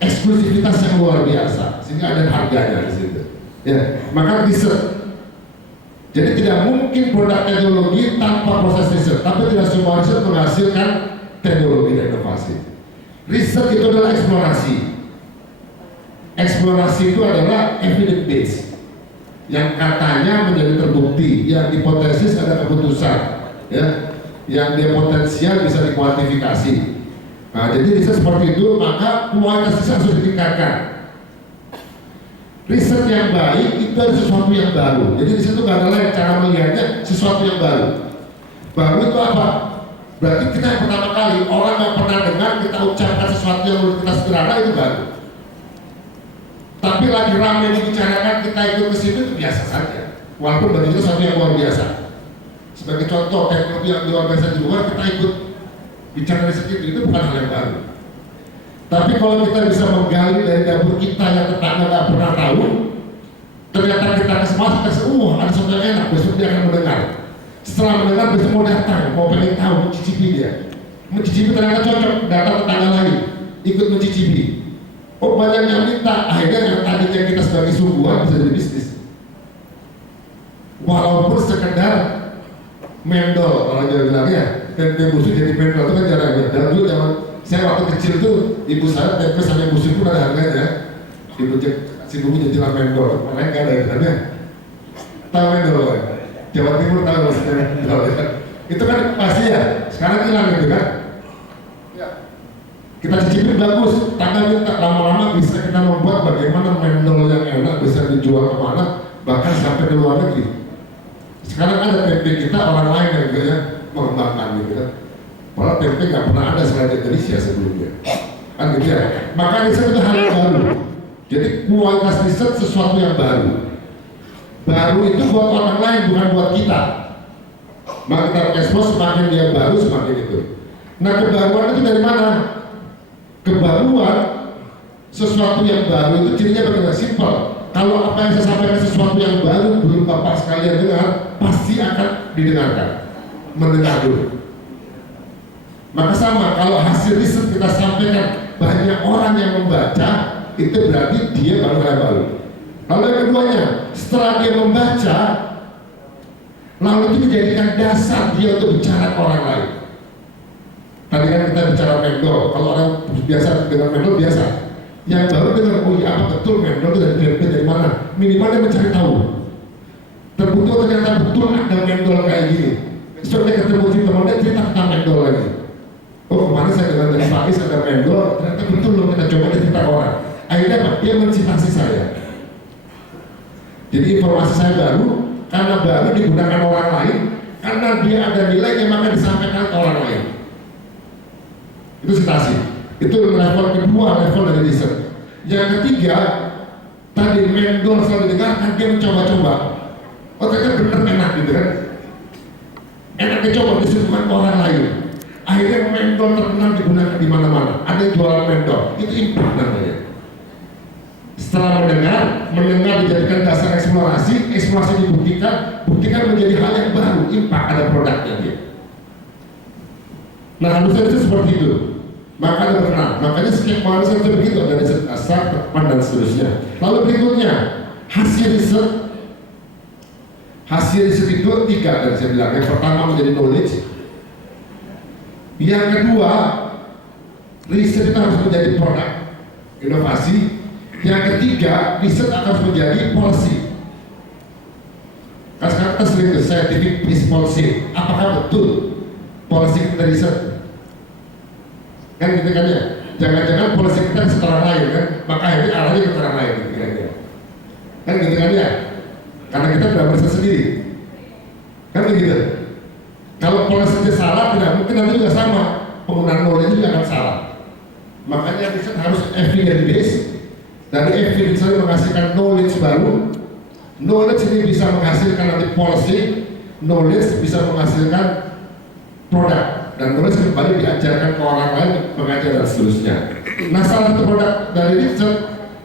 eksklusivitas yang luar biasa, sehingga ada harganya di situ. Ya, maka riset. Jadi tidak mungkin produk teknologi tanpa proses riset, tapi tidak semua riset menghasilkan teknologi dan inovasi. Riset itu adalah eksplorasi. Eksplorasi itu adalah evidence based, yang katanya menjadi terbukti, yang hipotesis ada keputusan, ya, yang dia potensial bisa dikuantifikasi. Nah, jadi riset seperti itu, maka kualitas riset harus ditingkatkan. Riset yang baik itu ada sesuatu yang baru. Jadi riset itu nggak ada lain cara melihatnya, sesuatu yang baru. Baru itu apa? Berarti kita yang pertama kali, orang yang pernah dengar kita ucapkan sesuatu yang menurut kita sederhana itu baru. Tapi lagi ramai dibicarakan, kita ikut ke situ itu biasa saja. Walaupun bagi kita sesuatu yang luar biasa. Sebagai contoh teknologi yang luar biasa di luar, kita ikut bicara riset itu bukan hal yang baru. Tapi kalau kita bisa menggali dari dapur kita yang tetangga nggak pernah tahu, ternyata kita kesempatan kita ada sesuatu yang enak, besok dia akan mendengar. Setelah mendengar besok mau datang, mau pengen tahu, mencicipi dia. Mencicipi ternyata cocok, datang tetangga lain, ikut mencicipi. Oh banyak yang minta, akhirnya yang tadinya kita sebagai sungguhan bisa jadi bisnis. Walaupun sekedar mendol, kalau dia bilang ya, tempe busuk jadi mendol itu kan jarang ya. Dan dulu zaman saya waktu kecil tuh, ibu saya tempe sama busuk pun ada harganya. Ibu si buku jadilah mendol, makanya nggak ada harganya. Tahu mendol kan? Jawa Timur tahu maksudnya mendol ya. Itu kan pasti ya, sekarang hilang gitu kan. Kita cicipin bagus, tangga minta, lama-lama bisa kita membuat bagaimana mendol yang enak bisa dijual kemana, bahkan sampai ke luar negeri. Sekarang ada tempe kita, orang lain yang juga mengembangkan gitu kan. Padahal tempe nggak pernah ada selain di Indonesia sebelumnya. Kan gitu ya. Maka riset itu hal yang baru. Jadi kualitas riset sesuatu yang baru. Baru itu buat orang lain, bukan buat kita. Maka kita ekspor semakin dia baru, semakin itu. Nah kebaruan itu dari mana? Kebaruan sesuatu yang baru itu cirinya bagaimana? Simpel. Kalau apa yang saya sampaikan sesuatu yang baru belum Bapak sekalian dengar, pasti akan didengarkan. Mendengar dulu. Maka sama, kalau hasil riset kita sampaikan banyak orang yang membaca, itu berarti dia baru. Lalu yang keduanya, setelah dia membaca, lalu itu dijadikan dasar dia untuk bicara ke orang lain. Tadi kan kita bicara mendol, kalau orang biasa dengan mendol biasa. Yang baru dengar, oh iya apa betul mendol itu dari mana? Minimal dia mencari tahu. Terbukti ternyata betul ada mendol kayak gini. Soalnya ketemu di teman dia cerita tentang mendol lagi. Oh kemarin saya dengar dari Faiz ada mendol, ternyata betul loh, kita coba cerita ke orang. Akhirnya apa? Dia mencitasi saya. Jadi informasi saya baru, karena baru digunakan orang lain, karena dia ada nilainya maka disampaikan ke orang lain. Itu citasi. Itu level kedua, level dari riset. Yang ketiga, tadi mendol selalu didengarkan, dia mencoba-coba. Oh ternyata bener enak gitu kan. Enak dicoba, disuguhkan ke orang lain. Akhirnya mendol terkenal digunakan di mana-mana. Ada yang jualan mendol, itu impact namanya. Setelah mendengar dijadikan dasar eksplorasi dibuktikan menjadi hal yang baru, impact, ada produknya dia. Nah harusnya itu seperti itu. Maka ada pernah, makanya setiap manusia itu begitu, ada riset dasar, teman dan seterusnya. Lalu berikutnya, hasil riset itu 3 dan saya bilang. Yang pertama menjadi knowledge. Yang kedua, riset itu harus menjadi produk, inovasi. Yang ketiga, riset harus menjadi policy. Karena sekarang kita sering ke scientific is policy. Apakah betul policy kita riset? Kan gitu kan ya, jangan-jangan polisi kita setelah lain kan, maka akhirnya arahnya ke orang lain kira-kira. Kan gitu kan ya, karena kita tidak berasa sendiri. Kan begitu. Kalau polisinya salah, tidak mungkin nanti juga sama, penggunaan knowledge juga akan salah. Makanya riset harus evidence based. Dari evidence itu menghasilkan knowledge baru. Knowledge ini bisa menghasilkan nanti policy, knowledge bisa menghasilkan produk. Dan knowledge kembali diajarkan ke orang lain, mengajar dan seterusnya. Nah salah satu produk dari riset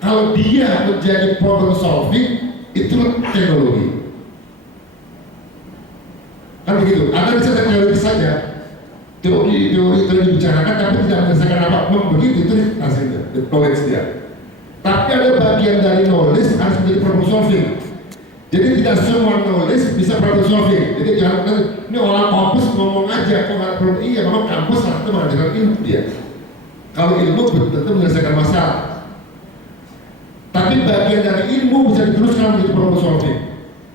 Kalau dia menjadi problem solving, itu teknologi. Kan begitu. Anda bisa teknologi saja, teori dibicarakan tapi tidak menyelesaikan apa-apa, begitu itu hasilnya, knowledge dia. Tapi ada bagian dari knowledge harus menjadi problem solving. Jadi tidak semua knowledge bisa problem solving. Jadi jangan ini orang kampus ngomong aja, kok nggak perlu. Iya, memang kampus harus mengajarkan ilmu dia. Kalau ilmu tentu menyelesaikan masalah. Tapi bagian dari ilmu bisa diteruskan menjadi problem solving.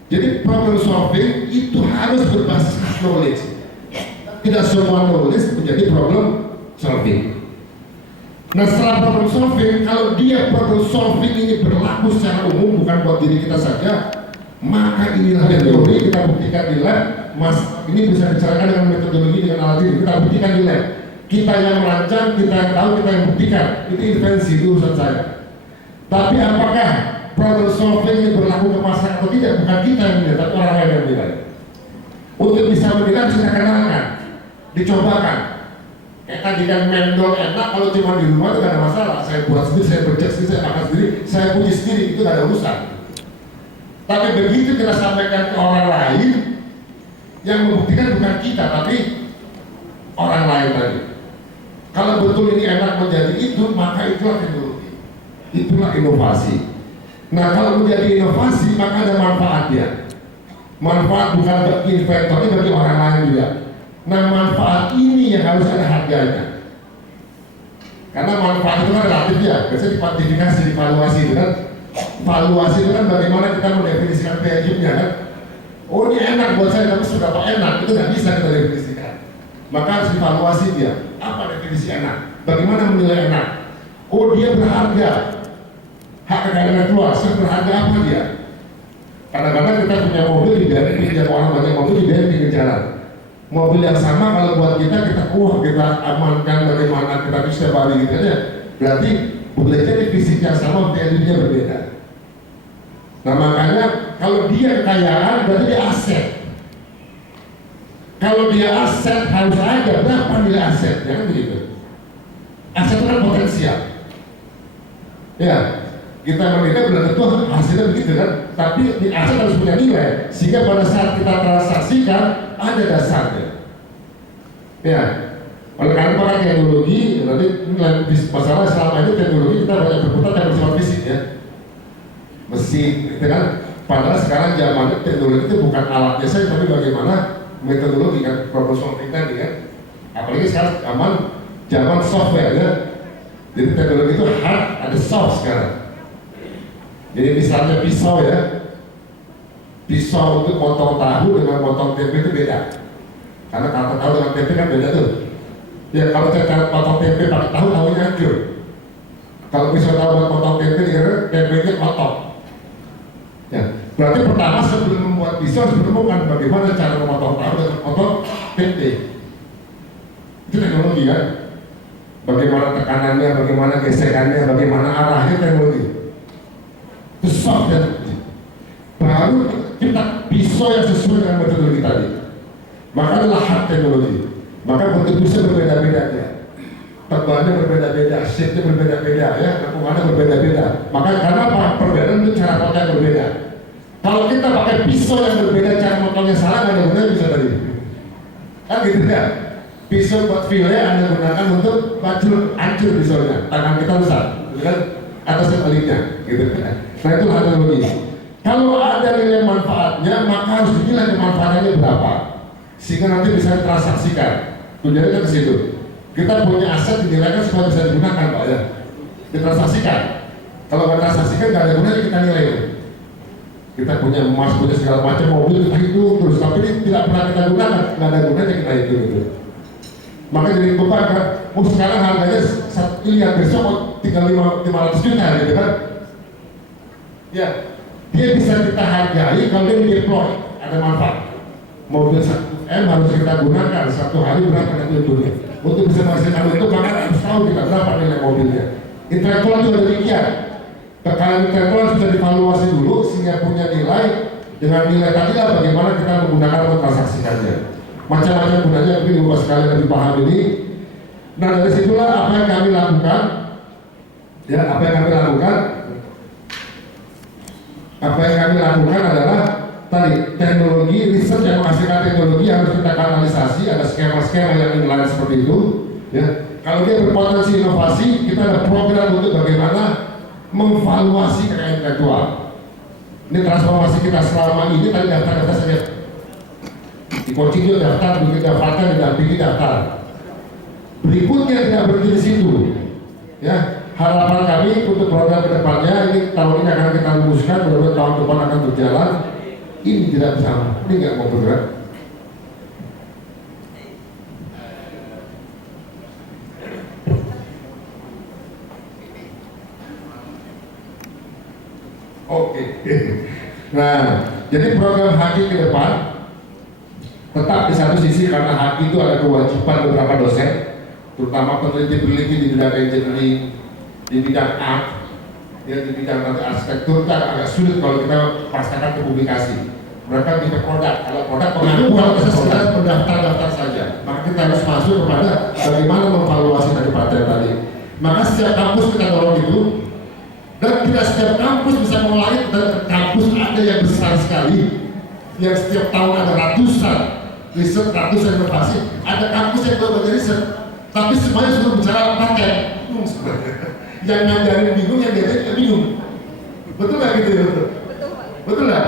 Jadi problem solving itu harus berbasis knowledge. Tidak semua knowledge menjadi problem solving. Nah, setelah problem solving, kalau dia problem solving ini berlaku secara umum, bukan buat diri kita saja, maka inilah teori kita buktikan di lab. Mas, ini bisa dibicarakan dengan metodologi, dengan alat ini, kita buktikan di lab. Kita yang merancang, kita yang tahu, kita yang buktikan. Itu intervensi, itu urusan saya. Tapi apakah problem solving ini berlaku ke masyarakat atau tidak, bukan kita yang menilai, tapi orang lain yang menilai. Untuk bisa menilai, harus kita kenalkan, dicobakan. Kayak tadi kan mendol enak, kalau cuma di rumah itu gak ada masalah. Saya buat sendiri, saya bercek sendiri, saya makan sendiri, saya puji sendiri, itu gak ada urusan. Tapi begitu kita sampaikan ke orang lain, yang membuktikan bukan kita, tapi orang lain tadi. Kalau betul ini enak menjadi itu, maka itulah teknologi, itulah inovasi. Nah, kalau menjadi inovasi, maka ada manfaatnya. Manfaat bukan bagi inventor, tapi bagi orang lain juga. Nah, manfaat ini yang harus ada harganya. Karena manfaat itu kan relatif ya, biasanya dikuantifikasi, dievaluasi itu kan. Valuasi itu kan bagaimana kita mendefinisikan value-nya kan. Oh, ini enak buat saya, tapi sudah apa enak, itu nggak bisa kita definisikan. Maka harus dievaluasi dia. Apa definisi enak? Bagaimana menilai enak? Oh, dia berharga. Hak kekayaan keluar, berharga apa dia? Kadang-kadang kita punya mobil dibiarin pinjam orang banyak mobil dibiarin pinggir jalan. Mobil yang sama kalau buat kita kita amankan bagaimana kita bisa balik gitu aja. Berarti boleh jadi fisiknya sama, value-nya berbeda. Nah, makanya kalau dia kekayaan berarti dia aset. Kalau dia aset harus ada berapa nilai asetnya kan begitu. Aset itu kan potensial. Ya, kita menilai belum tentu hasilnya begitu kan. Tapi aset harus punya nilai sehingga pada saat kita transaksikan ada dasarnya. Ya, oleh karena pakai teknologi, nanti masalah selama ini teknologi kita banyak berputar yang bersifat fisik ya, mesin, gitu kan. Padahal sekarang zamannya teknologi itu bukan alatnya saja, tapi bagaimana metodologi kan, problem solving tadi kan. Apalagi sekarang zaman software ya. Jadi teknologi itu hard, ada soft sekarang. Jadi misalnya pisau ya, pisau untuk potong tahu dengan potong tempe itu beda. Karena kata tahu dengan tempe kan beda tuh. Ya kalau cara potong tempe pakai tahu, tahunya hancur. Kalau pisau tahu buat potong tempe, tempenya kotor. Ya, berarti pertama sebelum membuat pisau harus menemukan bagaimana cara memotong tahu dan memotong tempe. Itu teknologi kan. Bagaimana tekanannya, bagaimana gesekannya, bagaimana arahnya teknologi. Itu soft dan baru kita pisau yang sesuai dengan metodologi tadi. Maka adalah hard teknologi. Maka bentuk pisau berbeda-beda ya. Tebalnya berbeda-beda, shape-nya berbeda-beda ya, lengkungannya berbeda-beda. Maka karena apa? Perbedaan itu cara potongnya berbeda. Kalau kita pakai pisau yang berbeda, cara potongnya salah, nggak ada gunanya bisa tadi. Kan gitu kan? Pisau buat file Anda gunakan untuk hancur pisaunya, tangan kita rusak, gitu kan? Atau sebaliknya, gitu kan? Nah itu teknologi. Kalau ada nilai manfaatnya, maka harus dinilai kemanfaatannya berapa, sehingga nanti bisa ditransaksikan. Tujuannya kan ke situ. Kita punya aset dinilaikan supaya bisa digunakan, Pak ya. Ditransaksikan. Kalau nggak transaksikan nggak ada gunanya kita nilai itu. Kita punya emas, punya segala macam mobil kita hitung terus, tapi ini tidak pernah kita gunakan, nggak ada gunanya kita hitung gitu. Maka jadi beban kan. Oh sekarang harganya 1 miliar, besok tinggal 500 juta gitu kan. Ya, dia bisa kita hargai kalau dia deploy, ada manfaat. Mobil 1M harus kita gunakan satu hari berapa nanti untuknya. Untuk bisa menghasilkan itu maka harus tahu kita berapa nilai mobilnya. Intelektual juga demikian. Tekanan intelektual bisa dievaluasi dulu sehingga punya nilai. Dengan nilai tadi lah bagaimana kita menggunakan untuk transaksikannya. Macam-macam gunanya, mungkin lupa sekali lebih paham ini. Nah dari situlah apa yang kami lakukan. Ya, apa yang kami lakukan Apa yang kami lakukan adalah tadi teknologi, riset yang menghasilkan teknologi harus kita kanalisasi, ada skema-skema yang inline seperti itu. Ya, kalau dia berpotensi inovasi, kita ada program untuk bagaimana memvaluasi kekayaan intelektual. Ini transformasi kita selama ini tadi daftar-daftar saja. Di coaching juga daftar, begitu daftarkan, didampingi daftar. Berikutnya tidak berhenti di situ. Ya, harapan kami untuk program kedepannya ini tahun ini akan kita rumuskan, mudah-mudahan tahun depan akan berjalan. Ini tidak sama, ini nggak mau bergerak. Oke. Nah, jadi program HAKI ke depan tetap di satu sisi karena HAKI itu ada kewajiban beberapa dosen, terutama peneliti-peneliti di bidang engineering, di bidang art, ya di bidang nanti arsitektur itu agak sulit kalau kita pasarkan ke publikasi. Mereka bikin produk, kalau produk pengakuan kita sekedar mendaftar-daftar saja. Maka kita harus masuk kepada bagaimana memvaluasi dari paten tadi. Maka setiap kampus kita dorong itu. Dan tidak setiap kampus bisa mengelola, dan kampus ada yang besar sekali, yang setiap tahun ada ratusan riset, ratusan inovasi. Ada kampus yang belum ada riset, tapi semuanya sudah bicara paten. Yang ngajarin bingung, yang diajarin bingung. Betul nggak gitu ya? Betul nggak?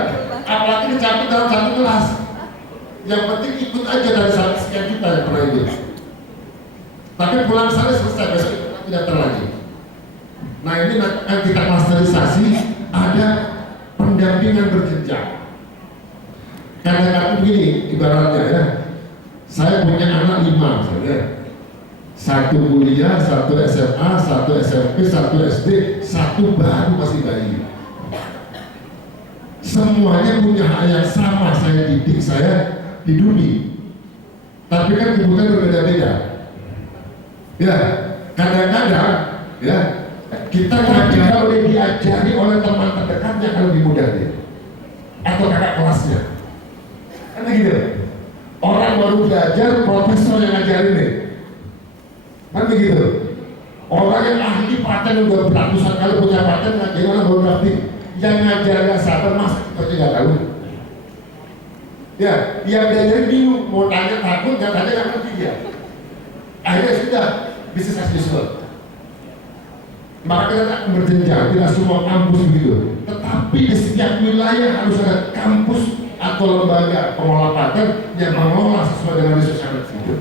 Apalagi dicampur dalam satu kelas. Yang penting ikut aja dari sekian kita yang pernah ikut. Tapi pulang sana selesai, besok kita tidak terlagi. Nah ini yang kita masterisasi, ada pendampingan berjenjang. Kadang-kadang begini ibaratnya ya, saya punya anak 5 misalnya, 1 kuliah, 1 SMA, 1 SMP, 1 SD, 1 baru masih bayi. Semuanya punya hak yang sama, saya didik, saya hidupin. Tapi kan kebutuhan berbeda-beda. Ya, kadang-kadang ya kita ngaji kalau dia diajari oleh teman terdekatnya akan lebih mudah dia, atau kakak kelasnya. Kan gitu. Orang baru belajar, profesor yang ngajarin nih. Kan begitu. Orang yang ahli paten udah beratusan kali punya paten, ngajarin orang baru ngerti. Yang ngajarnya sabar mas, kita tidak tahu. Ya, yang diajarin bingung, mau tanya takut, nggak tanya nggak ngerti dia. Akhirnya sudah bisnis as usual. Maka kita akan berjenjang, tidak semua kampus begitu. Tetapi di setiap wilayah harus ada kampus atau lembaga pengelola paten yang mengelola sesuai dengan riset yang itu.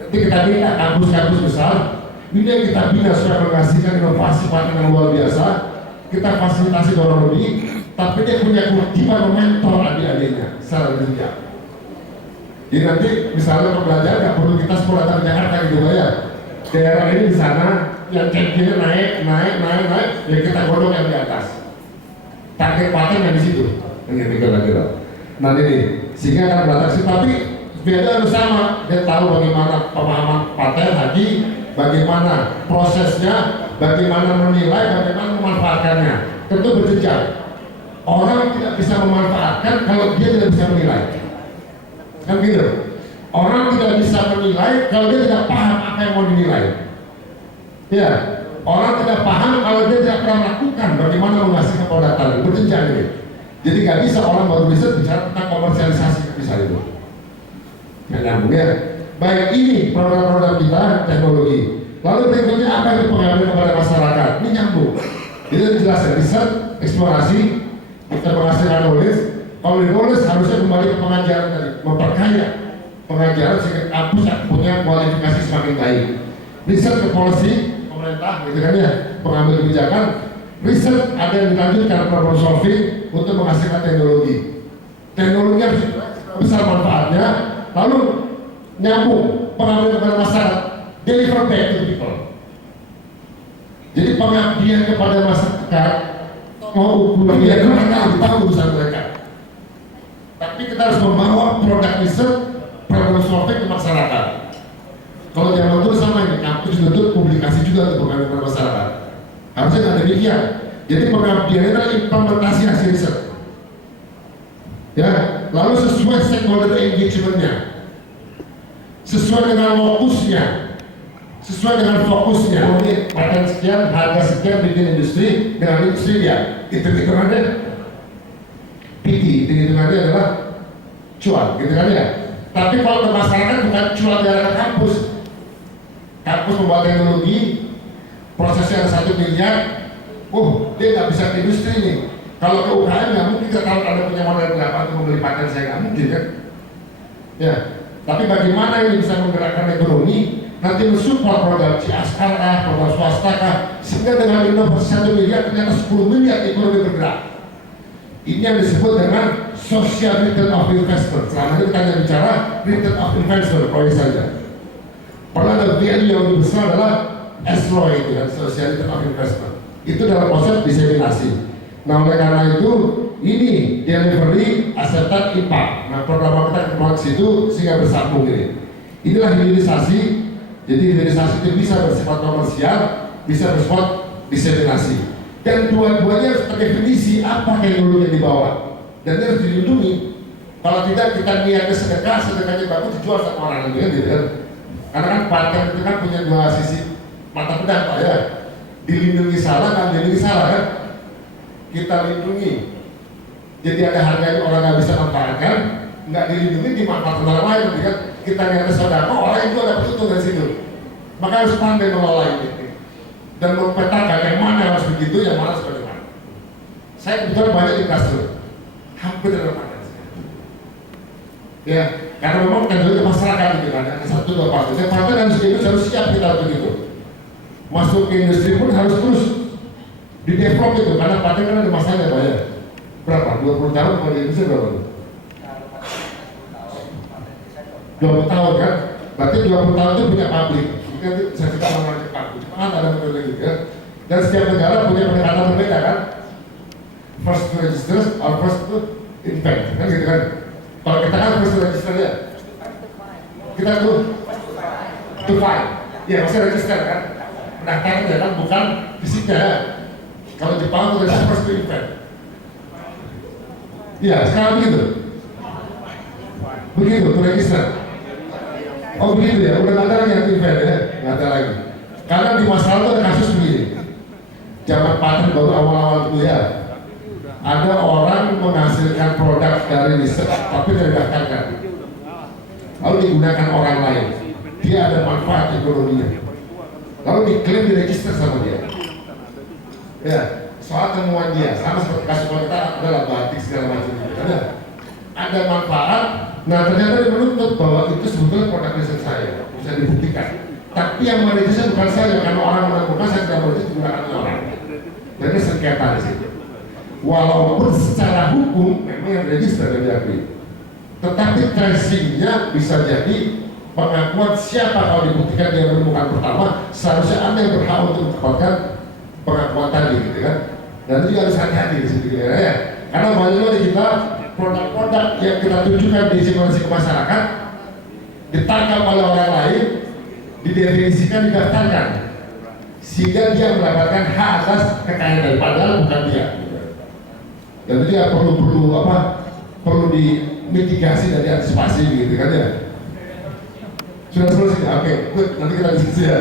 Nanti kita minta kampus-kampus besar, ini yang kita bina supaya menghasilkan inovasi paten yang luar biasa. Kita fasilitasi dorong lebih, tapi dia punya kewajiban mementor adik-adiknya secara berjenjang. Jadi nanti misalnya pembelajaran nggak perlu kita sekolah dari Jakarta gitu ya. Daerah ini di sana yang campingnya naik, ya kita godong yang di atas. Target paten yang di situ. Ini kira-kira. Nah ini, sehingga akan beradaptasi, tapi beda harus sama. Dia tahu bagaimana pemahaman paten lagi, bagaimana prosesnya, bagaimana menilai, bagaimana memanfaatkannya. Tentu berjenjang. Orang tidak bisa memanfaatkan kalau dia tidak bisa menilai. Kan gitu. Orang tidak bisa menilai kalau dia tidak paham apa yang mau dinilai. Ya, orang tidak paham kalau dia tidak pernah melakukan bagaimana menghasilkan produk tadi. Berjenjang ini. Jadi nggak bisa orang baru riset bicara tentang komersialisasi misalnya itu. Nggak nyambung ya. Baik, ini produk-produk kita teknologi. Lalu berikutnya apa yang pengaruh kepada masyarakat? Ini nyambung. Jadi jelas ya, riset, eksplorasi, kita menghasilkan knowledge. Kalau di knowledge harusnya kembali ke pengajaran tadi, memperkaya pengajaran sehingga kampus punya kualifikasi semakin baik. Riset ke policy pemerintah, gitu kan ya, pengambil kebijakan. Riset ada yang dilanjutkan problem solving untuk menghasilkan teknologi. Teknologi harus besar manfaatnya, lalu nyambung pengambil kepada masyarakat, deliver back to people. Jadi pengabdian kepada masyarakat, mau ukurannya mereka harus tahu urusan mereka. Tapi kita harus membawa produk riset, problem solving ke masyarakat. Kalau zaman dulu sama ini, kampus ditutup, publikasi juga untuk pengambil kepada masyarakat. Harusnya nggak demikian. Jadi pengabdiannya adalah implementasi hasil riset. Ya, lalu sesuai stakeholder engagement-nya, sesuai dengan lokusnya, sesuai dengan fokusnya. Oh, ini paten sekian, harga sekian, bikin industri dengan industri dia. Itu hitungannya PT, itu hitungannya adalah cuan, gitu kan ya. Tapi kalau ke masyarakat bukan cuan dari kampus. Kampus membuat teknologi, prosesnya 1 miliar, oh dia nggak bisa ke industri nih. Kalau ke UKM nggak mungkin kita tahu ada punya modal berapa untuk membeli paten, saya nggak mungkin kan. Ya, tapi bagaimana ini bisa menggerakkan ekonomi, nanti mensupport program CSR kah, program swasta kah, sehingga dengan inovasi 1 miliar ternyata 10 miliar ekonomi bergerak. Ini yang disebut dengan social return of investment. Selama ini kita bicara return of investment, proyek saja. Pernah ada value yang lebih besar adalah SROI, itu kan, social return of investment. Itu dalam proses diseminasi. Nah, oleh karena itu ini delivery acceptance impact. Nah, program kita kembali ke situ sehingga bersambung ini. Inilah hilirisasi. Jadi hilirisasi itu bisa bersifat komersial, bisa bersifat diseminasi. Dan dua-duanya harus terdefinisi apa teknologi yang dibawa. Dan ini harus dilindungi. Kalau tidak kita niatnya sedekahnya bagus dijual sama orang lain, gitu kan? Karena kan paten itu kan punya dua sisi mata pedang, Pak ya. Dilindungi salah, kan dilindungi salah kan? Kita lindungi. Jadi ada harganya orang nggak bisa manfaatkan, nggak dilindungi dimanfaatkan orang lain, gitu kan? Kita niatnya saudara, orang itu ada untung dari situ. Maka harus pandai mengelola ini dan memetakan yang mana harus begitu, yang mana harus bagaimana. Saya kebetulan banyak di kasur, hampir dalam paten. Ya, karena memang teknologi masyarakat itu kan, ada 1-2 paten. Yang paten harus siap kita untuk itu. Masuk ke industri pun harus terus di develop itu, karena paten kan ada masanya banyak. Berapa? 20 tahun kalau di industri berapa? 20 tahun kan? Berarti 20 tahun itu punya pabrik. Mungkin saya tidak mengenai Jepang. Jepang ada metode juga. Dan setiap negara punya pendekatan berbeda kan? First to register or first to invent, kan gitu kan? Kalau kita kan first to register ya. Kita tuh to file. Ya, masih register kan? Pendaftaran ya kan, bukan fisiknya ya. Kalau Jepang itu first to invent. Iya, sekarang begitu. Begitu, to register. Oh begitu ya, udah nggak ada lagi yang invent ya, nggak ada lagi. Karena di masa lalu ada kasus begini. Zaman paten baru awal-awal dulu ya, ada orang menghasilkan produk dari riset tapi tidak didaftarkan, lalu digunakan orang lain. Dia ada manfaat ekonominya, lalu diklaim diregister sama dia. Ya, soal temuan dia sama seperti kasus kita adalah batik segala macam. Ada manfaat. Nah ternyata dia menuntut bahwa itu sebetulnya produk riset saya, bisa dibuktikan. Tapi yang meregistrasi bukan saya, karena orang menemukan saya tidak meregistrasi digunakan orang. Jadi sengketa di situ. Walaupun secara hukum memang yang register dan diakui, tetapi tracingnya bisa jadi pengakuan siapa kalau dibuktikan dia menemukan pertama, seharusnya anda yang berhak untuk mendapatkan pengakuan tadi, gitu kan? Dan itu juga harus hati-hati di situ ya. Karena banyak dari kita produk-produk yang kita tunjukkan di simulasi ke masyarakat ditangkap oleh orang lain, didefinisikan, didaftarkan, sehingga dia mendapatkan hak atas kekayaan dari padahal bukan dia. Dan itu ya perlu dimitigasi dan diantisipasi gitu kan ya. Sudah selesai, oke, good. Nanti kita diskusi ya.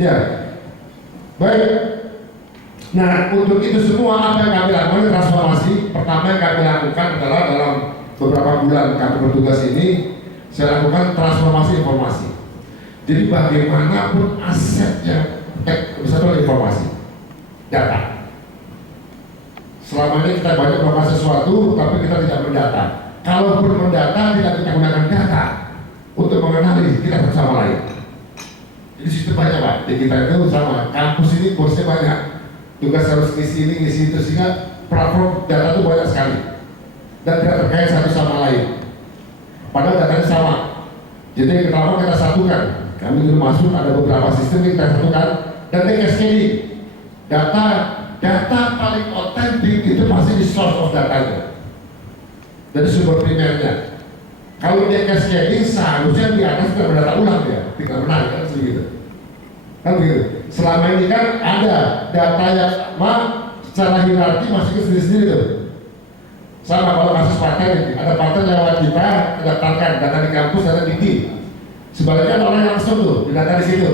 Ya, baik. Nah, untuk itu semua apa yang kami lakukan transformasi, pertama yang kami lakukan adalah dalam beberapa bulan kami bertugas ini, saya lakukan transformasi informasi. Jadi bagaimanapun aset yang misalnya informasi, data. Selama ini kita banyak melakukan sesuatu, tapi kita tidak mendata. Kalau pun mendata, tidak kita gunakan data untuk mengenali kita bersama lain. Jadi sistem banyak Pak, di kita itu sama. Kampus ini kursnya banyak. Tugas harus ngisi ini, ngisi itu, sehingga platform data itu banyak sekali dan tidak terkait satu sama lain. Padahal datanya sama. Jadi yang pertama kita satukan. Kami dulu masuk ada beberapa sistem yang kita satukan dan cascading. Data paling otentik itu pasti di source of datanya, dari sumber primernya. Kalau dia cascading seharusnya di atas tidak berdata ulang ya, tidak benar kan begitu. Kan begitu. Selama ini kan ada data yang sama secara hierarki masih ke sendiri-sendiri tuh. Sama kalau kasus paten ini, ada paten lewat kita, didaftarkan data di kampus, data di TI. Sebaliknya ada orang yang langsung tuh, didata di situ.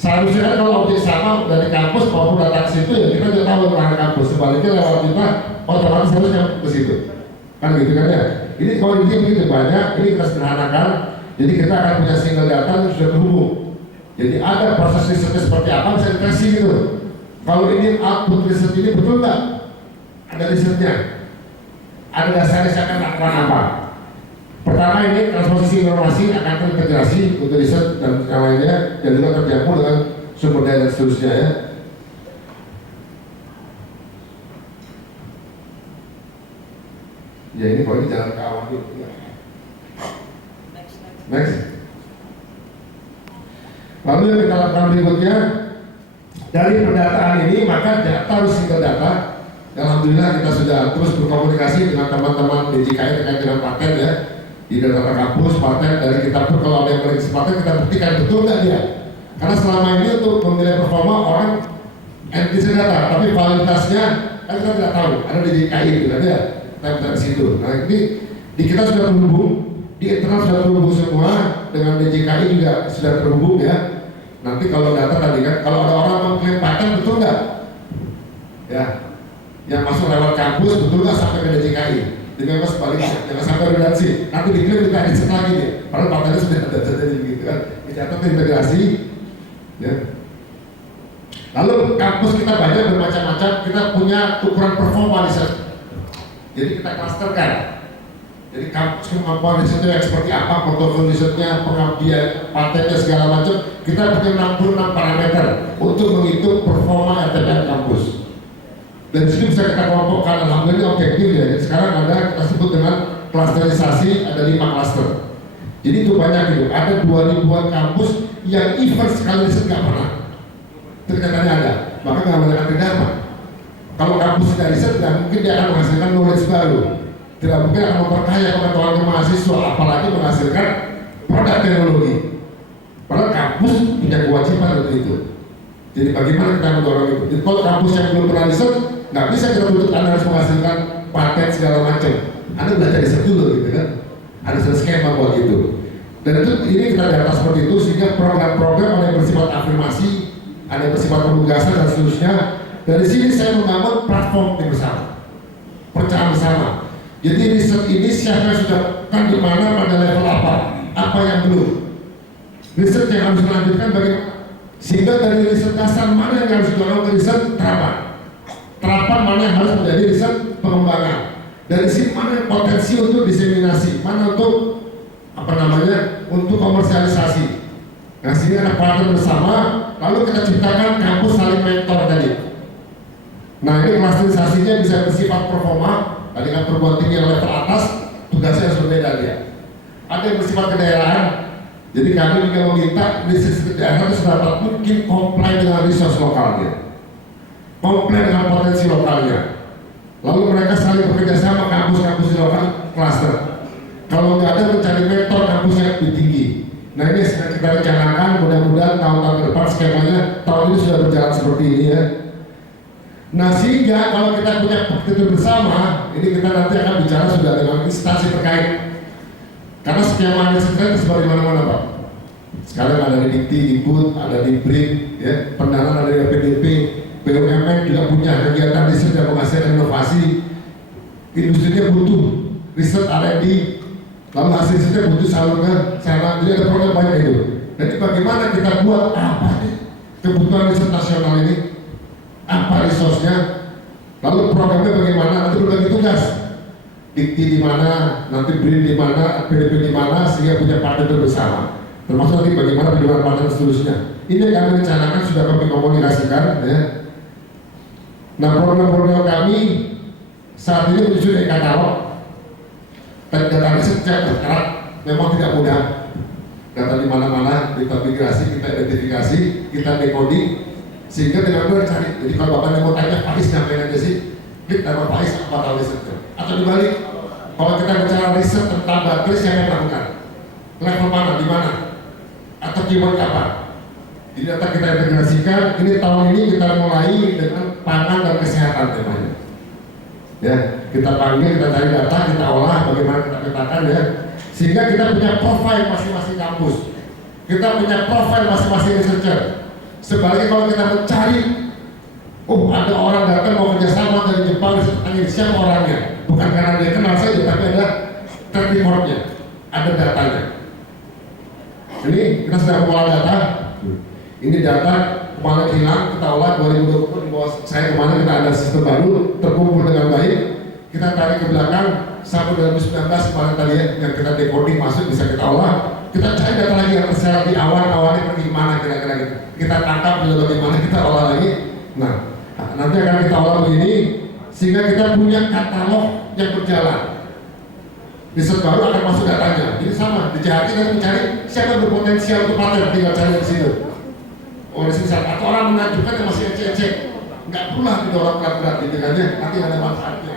Seharusnya kalau objek sama dari kampus maupun datang ke situ ya kita juga tahu tentang kampus. Sebaliknya lewat kita otomatis harusnya ke situ. Kan gitu kan ya. Ini kalau ini begitu banyak, ini kita sederhanakan. Jadi kita akan punya single data yang sudah terhubung. Jadi ada proses risetnya seperti apa bisa dikasih gitu. Kalau ini output riset ini betul nggak? Ada risetnya. Ada dasarnya saya akan lakukan apa? Pertama ini transposisi informasi akan terintegrasi untuk riset dan yang lainnya dan juga terjangkau dengan sumber daya dan seterusnya ya. Ya ini kalau ini jangan ke awal dulu. Next. Lalu yang kita lakukan berikutnya dari pendataan ini maka data harus single data. Alhamdulillah kita sudah terus berkomunikasi dengan teman-teman DJKI terkait dengan paten ya. Di data kampus, paten dari kita pun kalau ada yang meriksa paten kita buktikan betul nggak dia. Karena selama ini untuk menilai performa orang anti data, tapi validitasnya kan kita tidak tahu. Ada di DJKI itu kan ya, kita bisa ke situ. Nah ini di kita sudah terhubung, di internal sudah terhubung semua, dengan DJKI juga sudah terhubung ya. Nanti kalau data tadi kan, kalau ada orang mengklaim paten betul nggak? Ya, yang masuk lewat kampus betul nggak sampai ke DJKI? Dengan mas sebaliknya, jangan sampai redundansi. Nanti diklaim kita edit lagi dia. Padahal patennya sudah ada jadi gitu kan. Dicatat integrasi. Ya. Lalu kampus kita banyak bermacam-macam. Kita punya ukuran performa riset. Jadi kita klasterkan. Jadi kampus kemampuan risetnya seperti apa, portofolio risetnya, pengabdian, patennya segala macam. Kita punya 66 parameter untuk menghitung performa RTPN kampus. Dan di sini bisa kita kelompokkan, alhamdulillah objektif ya. Jadi sekarang ada kita sebut dengan klasterisasi, ada 5 klaster. Jadi itu banyak itu. Ada 2000-an kampus yang event sekali riset nggak pernah. Ternyatanya ada, maka nggak menggunakan data. Kalau kampus tidak riset, tidak mungkin dia akan menghasilkan knowledge baru. Tidak mungkin akan memperkaya pengetahuan ke mahasiswa, apalagi menghasilkan produk teknologi. Padahal kampus punya kewajiban untuk itu. Jadi bagaimana kita mendorong itu? Jadi kalau kampus yang belum pernah riset, nggak bisa kita tuntut Anda harus menghasilkan paten segala macam. Anda belajar riset dulu gitu kan. Ada skema buat itu. Dan itu ini kita data seperti itu sehingga program-program ada yang bersifat afirmasi, ada yang bersifat penugasan dan seterusnya. Dari sini saya membangun platform yang bersama, percaya bersama. Jadi riset ini siapa yang sudah kan di mana pada level apa yang belum. Riset yang harus dilanjutkan bagaimana? Sehingga dari riset dasar mana yang harus didorong ke riset terapan mana yang harus menjadi riset pengembangan. Dari sini mana yang potensi untuk diseminasi, mana untuk untuk komersialisasi. Nah sini ada partner bersama, lalu kita ciptakan kampus saling mentor tadi. Nah ini klasterisasinya bisa bersifat performa, tadi kan perguruan tinggi yang level atas, tugasnya harus berbeda dia. Ada yang bersifat kedaerahan, jadi kami juga meminta riset daerah itu sedapat mungkin comply dengan resource lokalnya, comply dengan potensi lokalnya. Lalu mereka saling bekerja sama kampus-kampus lokal cluster. Kalau nggak ada mencari mentor kampus yang lebih tinggi. Nah ini sedang kita rencanakan, mudah-mudahan tahun-tahun ke depan skemanya tahun ini sudah berjalan seperti ini ya. Nah sehingga kalau kita punya itu bersama, ini kita nanti akan bicara sudah dengan instansi terkait. Karena skema riset seperti mana-mana Pak. Sekarang ada di Dikti, Dikbud, ada di BRIN, ya, pendanaan ada di PDP, BUMN juga punya kegiatan riset yang menghasilkan inovasi. Industrinya butuh riset R&D, lalu hasil risetnya butuh salur ke sana. Jadi ada program banyak itu. Jadi bagaimana kita buat apa nih kebutuhan riset nasional ini? Apa resource-nya? Lalu programnya bagaimana? Nanti berbagi tugas. Dikti di mana, nanti BRIN di mana, PDP di mana, sehingga punya partner bersama. Termasuk nanti bagaimana penjualan partner seterusnya. Ini yang kami rencanakan sudah kami komunikasikan. Ya. Nah program-program kami saat ini menyusun e-katalog. Data riset yang bergerak memang tidak mudah. Data di mana-mana kita migrasi, kita identifikasi, kita decoding, sehingga tidak mudah cari. Jadi kalau Bapak mau tanya Faiz ngapain aja sih? Klik nama Faiz apa tahu risetnya? Atau dibalik, kalau kita bicara riset tentang baterai siapa yang melakukan? Level mana, di mana? Atau keyword apa? Jadi data kita integrasikan. Ini tahun ini kita mulai dengan pangan dan kesehatan temanya. Ya, kita panggil, kita cari data, kita olah, bagaimana kita petakan ya. Sehingga kita punya profil masing-masing kampus. Kita punya profil masing-masing researcher. Sebaliknya kalau kita mencari, oh ada orang datang mau kerjasama dari Jepang, tanya siapa orangnya, bukan karena dia kenal saja, tapi ada track recordnya, ada datanya. Ini kita sedang mengolah data. Ini data kemarin hilang, kita olah 2020 di bawah saya kemarin kita ada sistem baru terkumpul dengan baik. Kita tarik ke belakang sampai 2019 kemarin tadi yang kita decoding masuk bisa kita olah. Kita cari data lagi yang terserat di awalnya pergi mana kira-kira gitu. Kita tangkap dulu bagaimana kita olah lagi. Nah, nanti akan kita olah begini sehingga kita punya katalog yang berjalan. Riset baru akan masuk datanya. Jadi sama, dijahati dan mencari siapa yang berpotensial untuk paten, tinggal cari di situ. Oh di sini atau orang mengajukan yang masih ecek-ecek, nggak perlu lah didorong berat-berat gitu kan ya, nanti ada manfaatnya.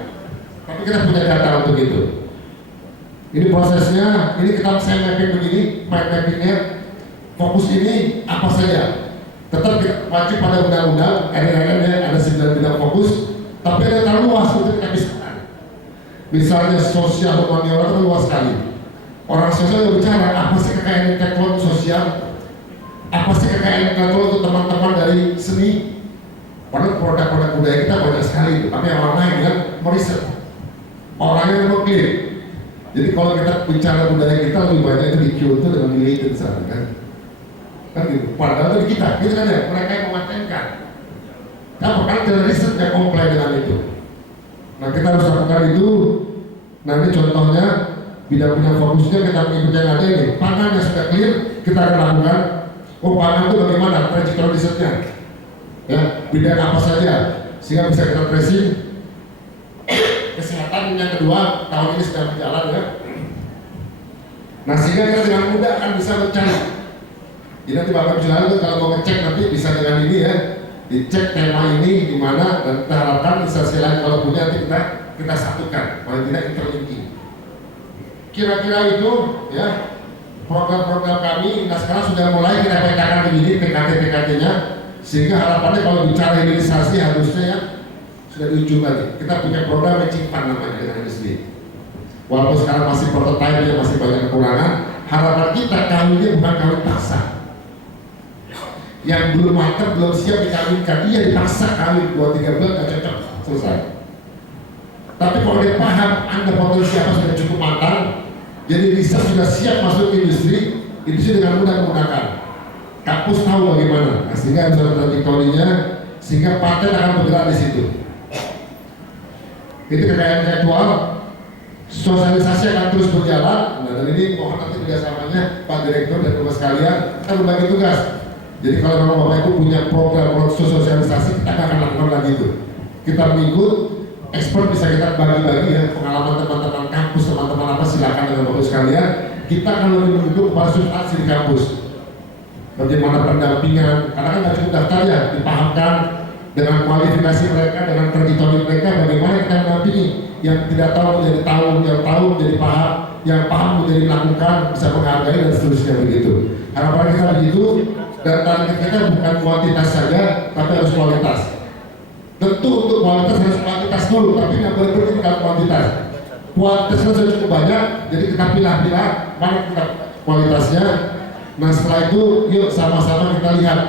Tapi kita punya data untuk itu. Ini prosesnya, ini kita saya mapping begini, mind mappingnya, fokus ini apa saja. Tetap kita wajib pada undang-undang, RRN ada 9 bidang fokus, tapi ada yang luas untuk kita bisa. Misalnya sosial humaniora itu luas sekali. Orang sosial yang bicara apa sih kekayaan intelektual sosial, apa sih kekayaan intelektual untuk teman-teman dari seni. Padahal produk-produk budaya kita banyak sekali, tapi orang lain yang meriset, orangnya yang mengklik. Jadi kalau kita bicara budaya kita lebih banyak itu di Kyoto dengan nilai itu misalnya kan gitu. Padahal itu kita gitu kan ya, mereka yang mematenkan. Nah, kan dari riset yang komplain dengan itu. Nah kita harus lakukan itu. Nah ini contohnya bidang-bidang fokusnya kita mengikuti yang ada ini. Pangan yang sudah clear kita akan lakukan. Oh pangan itu bagaimana trajektori risetnya? Ya bidang apa saja sehingga bisa kita tracing. Kesehatan yang kedua tahun ini sedang berjalan ya. Nah sehingga kita dengan mudah akan bisa mencari. Jadi nanti Bapak Bicara itu kalau mau ngecek nanti bisa dengan ini ya. Dicek tema ini di mana dan kita harapkan instansi lain kalau punya nanti kita satukan, paling tidak interlinking. Kira-kira itu ya program-program kami. Nah sekarang sudah mulai kita petakan begini PKT-PKT-nya sehingga harapannya kalau bicara hilirisasi harusnya ya sudah di ujung lagi. Kita punya program matching fund namanya dengan industri. Walaupun sekarang masih prototipe ya masih banyak kekurangan. Harapan kita kawinnya bukan kawin paksa. Yang belum matang, belum siap dikawinkan, dia dipaksa kawin 2-3 bulan gak cocok, selesai. Tapi kalau dia paham, Anda potensi apa sudah cukup matang, jadi riset sudah siap masuk ke industri dengan mudah menggunakan. Kampus tahu bagaimana, nah, sehingga bisa trajektorinya, sehingga paten akan bergerak di situ. Itu kekayaan intelektual, sosialisasi akan terus berjalan. Nah, dan ini mohon nanti kerjasamanya Pak Direktur dan Bapak sekalian, kita berbagi tugas. Jadi kalau memang Bapak Ibu punya program sosialisasi, kita akan lakukan lagi itu. Kita mengikut, expert bisa kita bagi-bagi ya, pengalaman teman-teman kampus, teman-teman apa silakan dengan Bapak sekalian. Kita akan lebih mendukung kepada substansi di kampus. Bagaimana pendampingan, karena kan nggak cukup daftar ya, dipahamkan dengan kualifikasi mereka, dengan trajektori mereka, bagaimana kita mendampingi. Yang tidak tahu menjadi tahu, yang tahu menjadi paham, yang paham menjadi melakukan, bisa menghargai dan seterusnya begitu. Harapan kita begitu. Dan target kita bukan kuantitas saja, tapi harus kualitas. Tentu untuk kualitas harus kuantitas dulu, tapi nggak boleh berhenti dengan kuantitas. Kuantitasnya sudah cukup banyak, jadi kita pilah-pilah mana kita kualitasnya. Nah setelah itu, yuk sama-sama kita lihat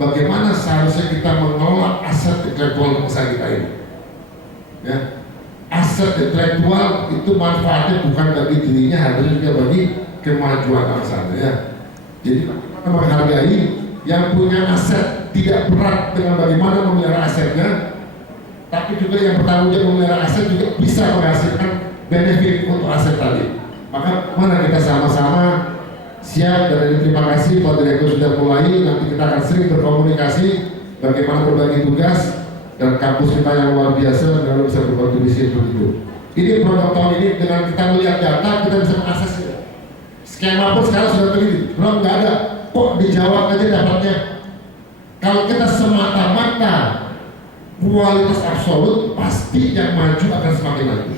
bagaimana seharusnya kita mengelola aset intelektual bangsa kita ini. Ya, aset intelektual itu manfaatnya bukan bagi dirinya, harusnya juga bagi kemajuan bangsa. Ya, jadi menghargai yang punya aset, tidak berat dengan bagaimana memelihara asetnya, tapi juga yang bertanggung jawab memelihara aset juga bisa menghasilkan benefit untuk aset tadi. Maka mana kita sama-sama siap. Dan terima kasih Pak Direktur sudah mulai. Nanti kita akan sering berkomunikasi bagaimana berbagi tugas dan kampus kita yang luar biasa dan bisa berkontribusi untuk itu. Ini program tahun ini dengan kita melihat data kita bisa mengakses itu. Skema pun sekarang sudah teliti, belum nggak ada. Kok dijawab aja dapatnya? Kalau kita semata-mata kualitas absolut, pasti yang maju akan semakin maju.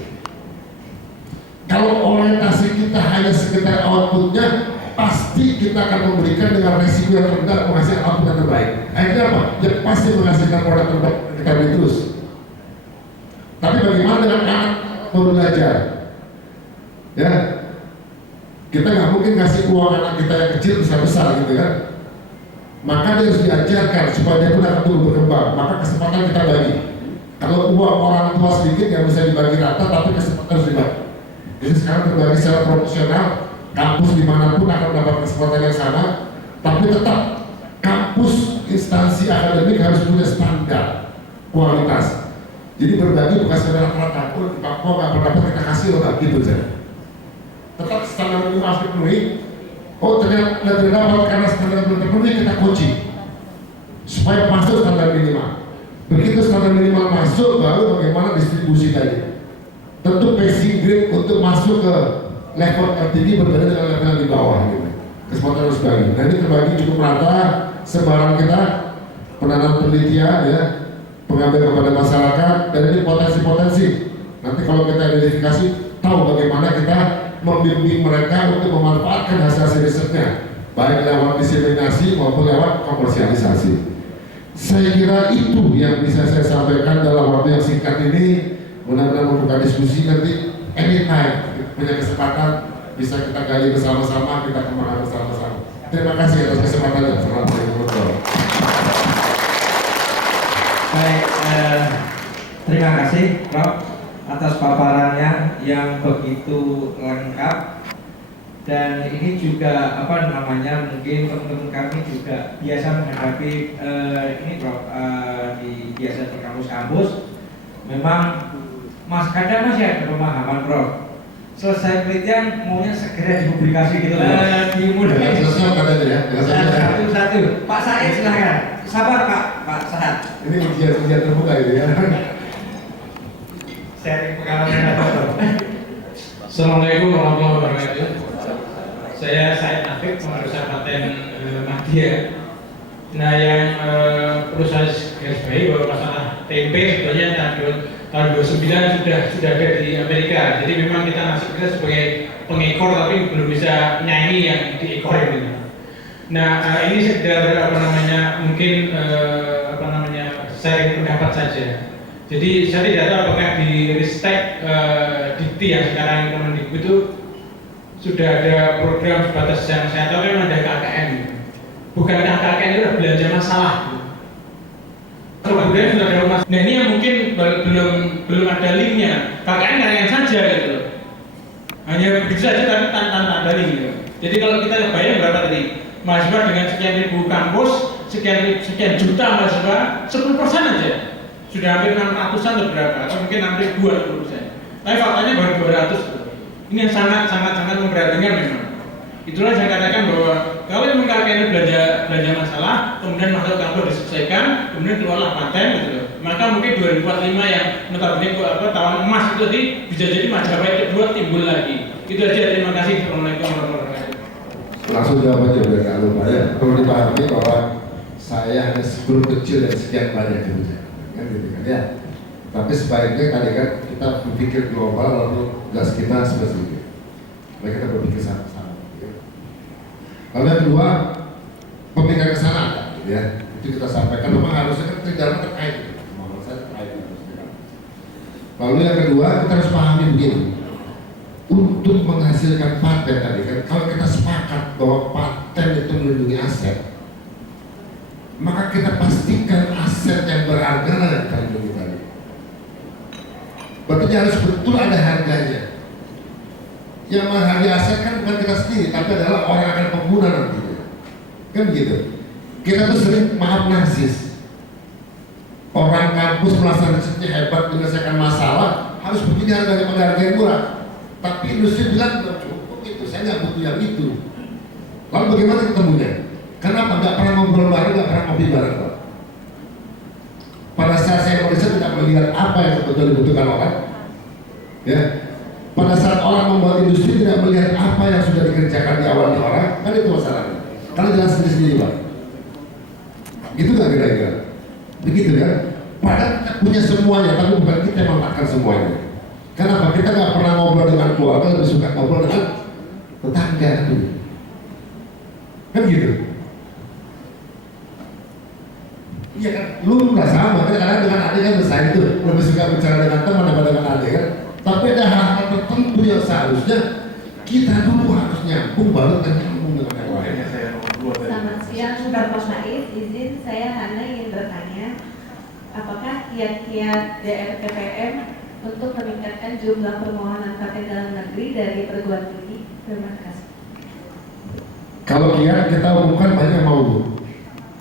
Kalau orientasi kita hanya sekedar outputnya, pasti kita akan memberikan dengan resiko yang rendah menghasilkan output yang terbaik. Akhirnya apa? Yang pasti menghasilkan produk terbaik kita beri terus. Tapi bagaimana dengan anak baru belajar? Ya, kita nggak mungkin kasih uang anak kita yang kecil besar-besar gitu kan. maka dia harus diajarkan supaya dia pun akan tumbuh berkembang. Maka kesempatan kita bagi. Kalau uang orang tua sedikit yang bisa dibagi rata, tapi kesempatan harus dibagi. Jadi sekarang berbagi secara proporsional, kampus dimanapun akan mendapat kesempatan yang sama, tapi tetap kampus instansi akademik harus punya standar kualitas. Jadi berbagi bukan sekedar rata-rata, di Papua nggak pernah kita kasih orang gitu saja. Tetap standar minimum harus dipenuhi. Oh ternyata tidak dapat karena standar belum terpenuhi, kita kunci supaya masuk standar minimal. Begitu standar minimal masuk, baru bagaimana distribusi tadi. Tentu passing grade untuk masuk ke level tertinggi berbeda dengan level yang di bawah gitu. Kesempatan harus bagi. Nah ini terbagi cukup rata sebarang kita, penanam penelitian ya, pengambil kepada masyarakat, dan ini potensi-potensi. Nanti kalau kita identifikasi, tahu bagaimana kita membimbing mereka untuk memanfaatkan hasil risetnya, baik lewat diseminasi maupun lewat komersialisasi. Saya kira itu yang bisa saya sampaikan dalam waktu yang singkat ini. Mudah-mudahan membuka diskusi nanti anytime punya kesempatan bisa kita gali bersama-sama, kita kembangkan bersama-sama. Terima kasih atas kesempatannya. Assalamualaikum warahmatullahi wabarakatuh. Baik, terima kasih Prof atas paparannya yang begitu lengkap. Dan ini juga mungkin teman-teman kami juga biasa menghadapi ini Prof biasa di kampus-kampus. Memang kadang masih ada pemahaman Prof. Selesai penelitian maunya segera dipublikasi gitu loh. Dimulai satu-satu. Pak Said silahkan. Sabar Pak Said. Ini ujian terbuka itu ya. Sharing pengalaman Prof. Assalamualaikum warahmatullahi wabarakatuh. Saya Said Afif, pengurusan paten Mahdia. Nah, yang perlu saya garis bawahi bahwa masalah tempe sebenarnya tahun 29 sudah ada di Amerika. Jadi memang kita sebagai pengekor tapi belum bisa nyanyi yang diekorin gitu. Nah, ini sekedar mungkin sharing pendapat saja. Jadi saya tidak tahu apakah di Ristek Dikti yang sekarang Kemendikbud itu sudah ada program sebatas yang saya tahu memang ada KKN. Bukankah KKN itu adalah belanja masalah? Kemudian sudah ada rumah. Nah ini yang mungkin belum ada linknya. KKN karyawan saja gitu. Hanya begitu saja tapi tanpa ada link gitu. Jadi kalau kita bayar berapa tadi? Mahasiswa dengan sekian ribu kampus, sekian juta mahasiswa, 10% aja sudah hampir 600-an atau berapa? Atau mungkin hampir 20%. Tapi faktanya baru 200. Ini yang sangat memperhatikan memang. Itulah saya katakan bahwa kalau memang KKN belanja masalah, kemudian masuk kampus diselesaikan, kemudian keluarlah paten gitu. Maka mungkin 2045 yang notabene tahun emas itu bisa jadi Majapahit kedua timbul lagi. Itu aja, terima kasih. Assalamualaikum warahmatullahi wabarakatuh. Langsung jawab aja biar nggak lupa ya. Perlu dipahami bahwa saya hanya sebelum kecil dan sekian banyak gitu kan gitu kan ya. Tapi sebaiknya tadi kan kita berpikir global lalu gas kita spesifik. Baik kita berpikir sama-sama. Lalu yang kedua, pemikiran ke sana, ya, itu kita sampaikan. Memang harusnya kan tidak terkait, memang saya terkait. Lalu yang kedua, kita harus pahami begini. Untuk menghasilkan paten tadi kan, kalau kita sepakat bahwa paten itu melindungi aset, maka kita pastikan aset yang berharga yang kita lindungi tadi. Berarti harus betul ada harganya. Yang menghargai aset kan bukan kita sendiri, tapi adalah orang yang akan pengguna nantinya. Kan begitu. Kita tuh sering maaf narsis. Orang kampus merasa risetnya hebat, menyelesaikan masalah, harus begini harganya penghargaan murah. Tapi industri bilang belum cukup itu, saya nggak butuh yang itu. Lalu bagaimana ketemunya? Kenapa nggak pernah ngobrol bareng, nggak pernah ngopi bareng, Pak? Pada saat saya riset tidak melihat apa yang sebetulnya dibutuhkan orang. Ya, pada saat orang membuat industri tidak melihat apa yang sudah dikerjakan di awal di orang, kan itu masalahnya. Karena jalan sendiri-sendiri, Pak. Gitu nggak kira-kira? Begitu kan? Padahal kita punya semuanya, tapi bukan kita yang memakan semuanya. Kenapa? Kita nggak pernah ngobrol dengan keluarga, lebih suka ngobrol dengan tetangga kan? Kan gitu? Iya kan? Lu nggak sama, kadang-kadang dengan adik kan bersaing tuh, lebih suka bicara dengan teman daripada dengan adik kan? Tapi ada hal-hal tertentu yang seharusnya kita dulu harus nyambung baru kita nyambung dengan yang lain. Selamat siang, Bapak Said. saya Hana ingin bertanya, apakah kiat-kiat DRPPM untuk meningkatkan jumlah permohonan paten dalam negeri dari perguruan tinggi? Terima kasih. Kalau kiat kita umumkan banyak yang mau.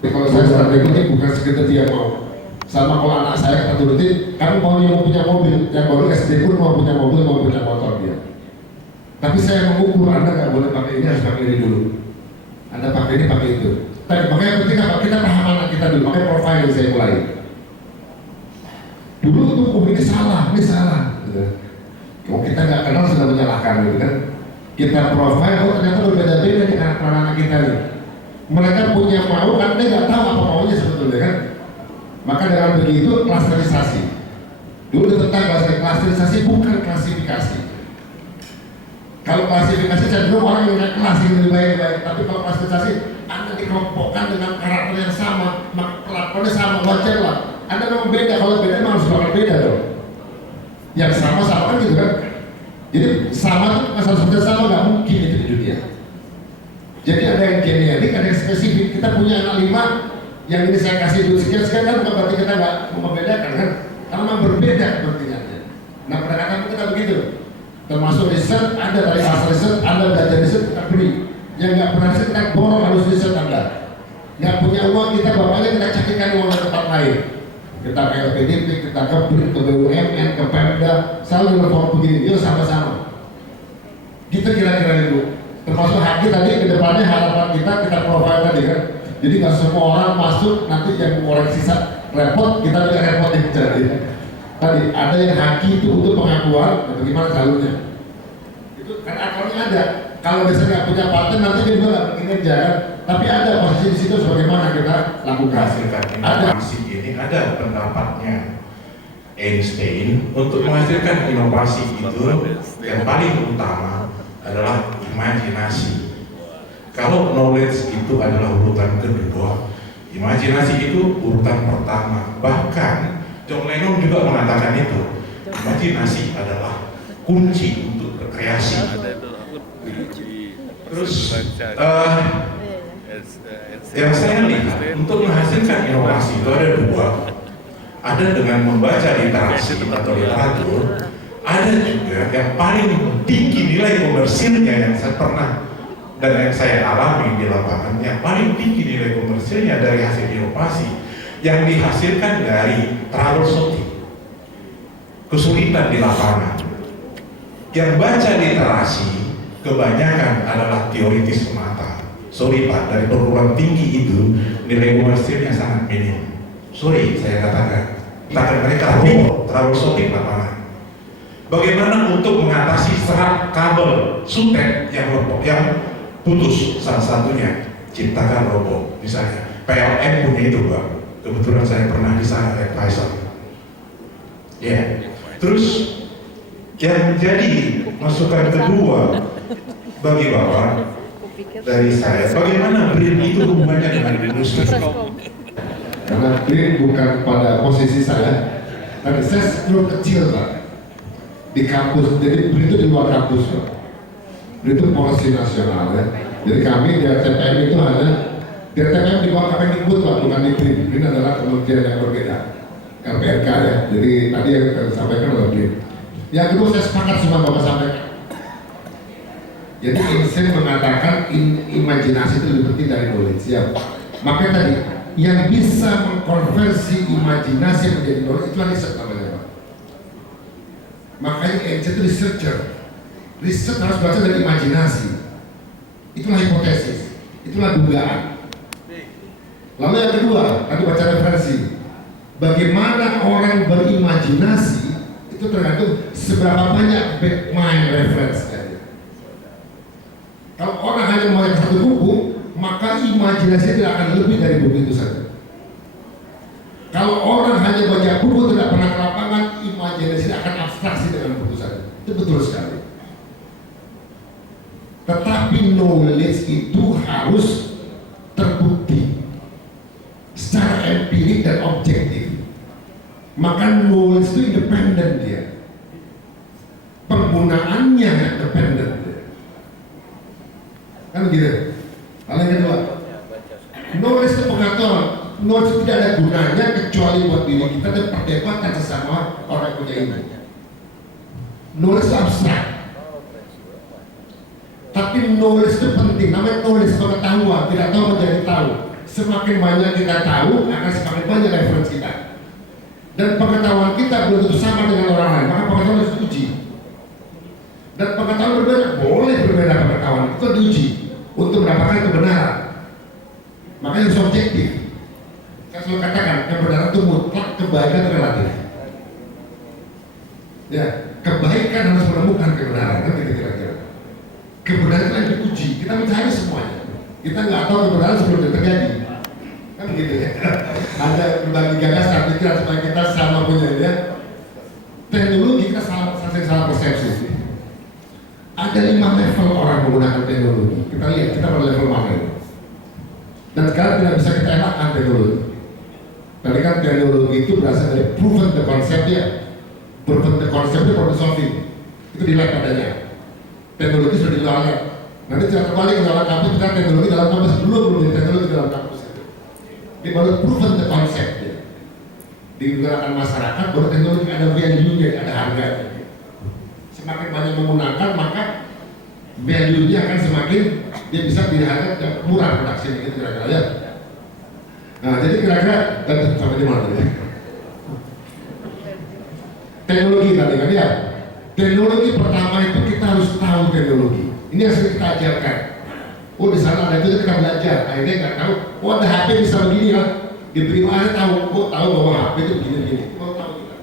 Jadi kalau saya strategi ini bukan sekedar dia mau. Sama kalau anak saya kata turutin, kami mau yang mau punya mobil, yang baru SD pun mau punya mobil, mau punya motor dia. Tapi saya mengukur, Anda nggak boleh pakai ini, harus pakai ini dulu. Anda pakai ini, pakai itu. Tapi makanya ketika kita paham anak kita dulu, makanya profil yang saya mulai. Dulu tuh ini salah. Gitu. Kalau kita nggak kenal sudah menyalahkan gitu kan. Kita profil, oh ternyata berbeda-beda nih anak-anak kita nih. Mereka punya mau, kan dia nggak tahu apa maunya sebetulnya kan. Maka dengan begitu klasterisasi. Dulu tentang klasterisasi bukan klasifikasi. Kalau klasifikasi cenderung orang yang naik kelas yang lebih baik. Tapi kalau klasterisasi, Anda dikelompokkan dengan karakter yang sama, maka kelakuannya sama, wajar lah. Anda memang beda, kalau beda memang harus bakal beda dong. Yang sama-sama kan gitu kan. Jadi sama itu masalah seperti sama nggak mungkin itu di dunia. Jadi ada yang generik, ada yang spesifik. Kita punya anak 5. Yang ini saya kasih dulu sekian kan bukan berarti kita nggak membedakan kan, karena memang berbeda kepentingannya. Nah pendekatan kita begitu, termasuk riset, ada dari asal riset, Anda belajar riset kita beri, yang nggak pernah riset kita borong harus riset Anda, nggak punya uang kita bapaknya kita carikan uang ke tempat lain, kita ke LPDP, kita ke BRIN, ke BUMN, ke Pemda, selalu telepon begini, yuk sama-sama. Kita kira-kira itu, termasuk haki tadi kedepannya harapan kita profile tadi kan. Jadi nggak semua orang masuk nanti yang mengoreksi sisa repot, kita juga repot yang jadi. Tadi ada yang haki itu untuk pengakuan, bagaimana jalurnya? Itu kan akalnya ada. Kalau biasanya nggak punya paten nanti dia juga nggak bikin kerja kan. Tapi ada posisi di situ bagaimana kita lakukan. Ada ini ada pendapatnya Einstein untuk menghasilkan inovasi itu yang paling utama adalah imajinasi. Kalau knowledge itu adalah urutan kedua, imajinasi itu urutan pertama. Bahkan John Lennon juga mengatakan itu, imajinasi adalah kunci untuk berkreasi. Terus yang saya lihat untuk menghasilkan inovasi itu ada 2. Ada dengan membaca literasi atau literatur, ada juga yang paling tinggi nilai komersilnya yang saya pernah dan yang saya alami di lapangan, yang paling tinggi nilai komersilnya dari hasil inovasi yang dihasilkan dari troubleshooting, kesulitan di lapangan. Yang baca literasi kebanyakan adalah teoritis semata. Sorry Pak, dari perguruan tinggi itu nilai komersilnya sangat minim. Sorry saya katakan mereka troubleshooting lapangan. Bagaimana untuk mengatasi serat kabel sutet yang putus, salah satunya ciptakan robot misalnya. PLN punya itu Pak, kebetulan saya pernah di sana advisor. Ya, terus yang menjadi masukan kedua bagi Bapak dari saya, bagaimana BRIN itu hubungannya dengan industri? Karena BRIN bukan pada posisi saya, tapi saya sebelum kecil Pak di kampus, jadi BRIN itu di luar kampus Pak. Itu polisi nasional ya. Jadi kami di RTPM itu hanya di RTPM di bawah Kemendikbud Pak, bukan di BRIN. BRIN adalah kementerian yang berbeda, LPRK ya. Jadi tadi yang disampaikan oleh BRIN. Yang kedua saya sepakat semua Bapak sampaikan. Jadi Einstein mengatakan imajinasi itu lebih penting dari knowledge. Ya. Makanya tadi yang bisa mengkonversi imajinasi menjadi knowledge itu riset namanya Pak. Makanya Einstein itu researcher. Riset harus belajar dari imajinasi. Itulah hipotesis, itulah dugaan. Lalu yang kedua, tadi baca referensi. Bagaimana orang berimajinasi itu tergantung seberapa banyak backmind reference. Kalau orang hanya membaca satu buku, maka imajinasi tidak akan lebih dari buku itu saja. Kalau orang hanya baca buku tidak pernah ke lapangan, imajinasi akan abstraksi dengan buku saja. Itu betul sekali. Tetapi knowledge itu harus terbukti secara empirik dan objektif. Maka knowledge itu independen dia, penggunaannya independen dia. Kan gitu. Hal yang kedua, knowledge itu pengetahuan. Knowledge perdebatan sesama orang yang punya ilmu. Knowledge abstrak, tapi knowledge itu penting. Namanya knowledge, pengetahuan, tidak tahu menjadi tahu. Semakin banyak kita tahu, akan semakin banyak referensi kita. Dan pengetahuan kita belum tentu sama dengan orang lain, maka pengetahuan harus diuji. Dan pengetahuan berbeda, boleh berbeda pengetahuan, itu diuji untuk mendapatkan kebenaran. Makanya harus objektif. Saya selalu katakan, kebenaran itu mutlak, kebaikan relatif. Ya, kebaikan harus menemukan kebenaran, kan gitu kira-kira. Kebenaran itu yang diuji, kita mencari semuanya. Kita nggak tahu kebenaran sebelum itu terjadi, kan begitu ya. Ada berbagi gagasan pikiran supaya kita sama punya ya. Teknologi kita salah persepsi. Ada 5 level orang menggunakan teknologi. Kita lihat kita pada level mana ini. Dan sekarang tidak bisa kita elakkan teknologi. Tadi kan teknologi itu berasal dari proven the concept ya. Proven the concept itu problem solving. Itu di lab adanya. Teknologi sudah di luar lab. Nanti tidak terbalik ke dalam kampus, kita teknologi dalam kampus belum teknologi dalam kampus itu. Ini baru proven the concept ya. Digunakan masyarakat baru teknologi ada value-nya, ada harganya. Semakin banyak menggunakan maka value-nya akan semakin dia bisa harga murah produksi gitu kira-kira ya. Nah jadi kira-kira sampai di mana ya? Teknologi tadi kan ya. Teknologi pertama itu kita harus tahu teknologi. Ini yang sering kita ajarkan. Oh di sana ada itu kita belajar. Akhirnya nggak tahu. Oh ada HP bisa begini lah. Diberi mana tahu. Oh tahu bahwa HP itu begini-begini. Oh tahu kita.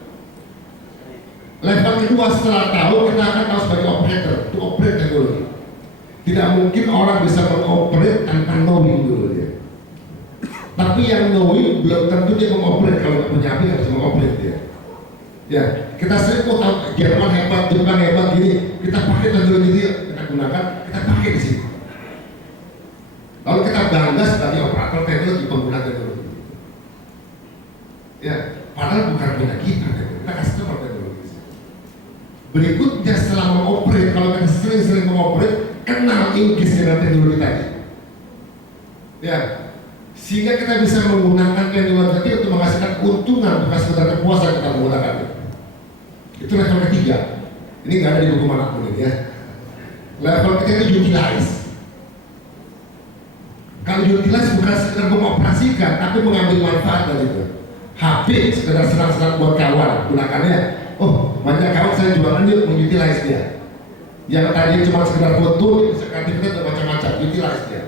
Level kedua setelah tahu kita akan tahu sebagai operator. Itu operate teknologi. Tidak mungkin orang bisa mengoperate tanpa knowing dulu dia. Tapi yang knowing belum tentu dia mengoperate. Kalau nggak punya HP nggak bisa mengoperate dia. Ya kita sering tahu Jerman hebat, Jepang hebat gini. Kita pakai teknologi dia. Gunakan, kita pakai di sini. Lalu kita bangga sebagai operator teknologi, pengguna teknologi. Ya, padahal bukan punya kita kasih tahu teknologi. Berikutnya setelah mengoperate, kalau kita sering-sering mengoperate, kenal engage dengan teknologi tadi. Ya, sehingga kita bisa menggunakan teknologi tadi untuk menghasilkan keuntungan, bukan sekedar kepuasan kita menggunakannya. Itu level ketiga. Ini nggak ada di buku manapun ini ya. Level ketiga itu utilize. Kalau utilize bukan sekedar mengoperasikan, tapi mengambil manfaat dari itu. HP sekedar senang-senang buat kawan, gunakannya. Oh, banyak kawan saya jualan yuk mengutilize dia. Yang tadi cuma sekedar foto, bisa aktivitas macam-macam, utilize dia.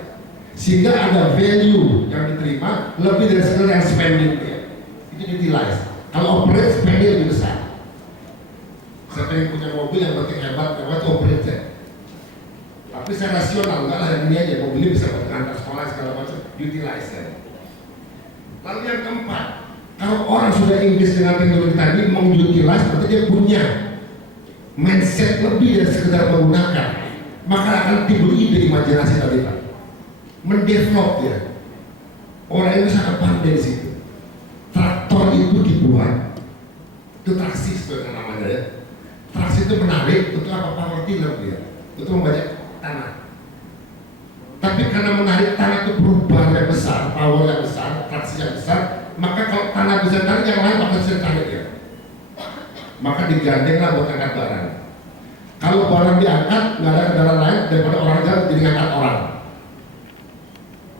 Sehingga ada value yang diterima lebih dari sekedar yang spending dia. Itu utilize. Kalau operate spending lebih besar. Siapa yang punya mobil yang penting hebat operate ya. Tapi saya rasional, enggak lah yang ini aja, mobilnya bisa buat antar sekolah segala macam, utilize ya. Lalu yang keempat, kalau orang sudah engage dengan teknologi tadi, mengutilize, berarti dia punya mindset lebih dari sekedar menggunakan, maka akan timbul ide imajinasi tadi Pak, mendevelop ya. Orang itu sangat pandai di situ. Traktor itu dibuat, itu traksi sebenarnya namanya ya. Traksi itu menarik, untuk apa? Power tiller dia, untuk membajak tanah. Tapi karena menarik tanah itu perubahan yang besar, power yang besar, traksi yang besar, maka kalau tanah bisa tarik, yang lain bakal bisa tarik ya. Maka digandenglah buat angkat barang. Kalau barang diangkat, nggak ada kendaraan lain daripada orang jalan jadi ngangkat orang.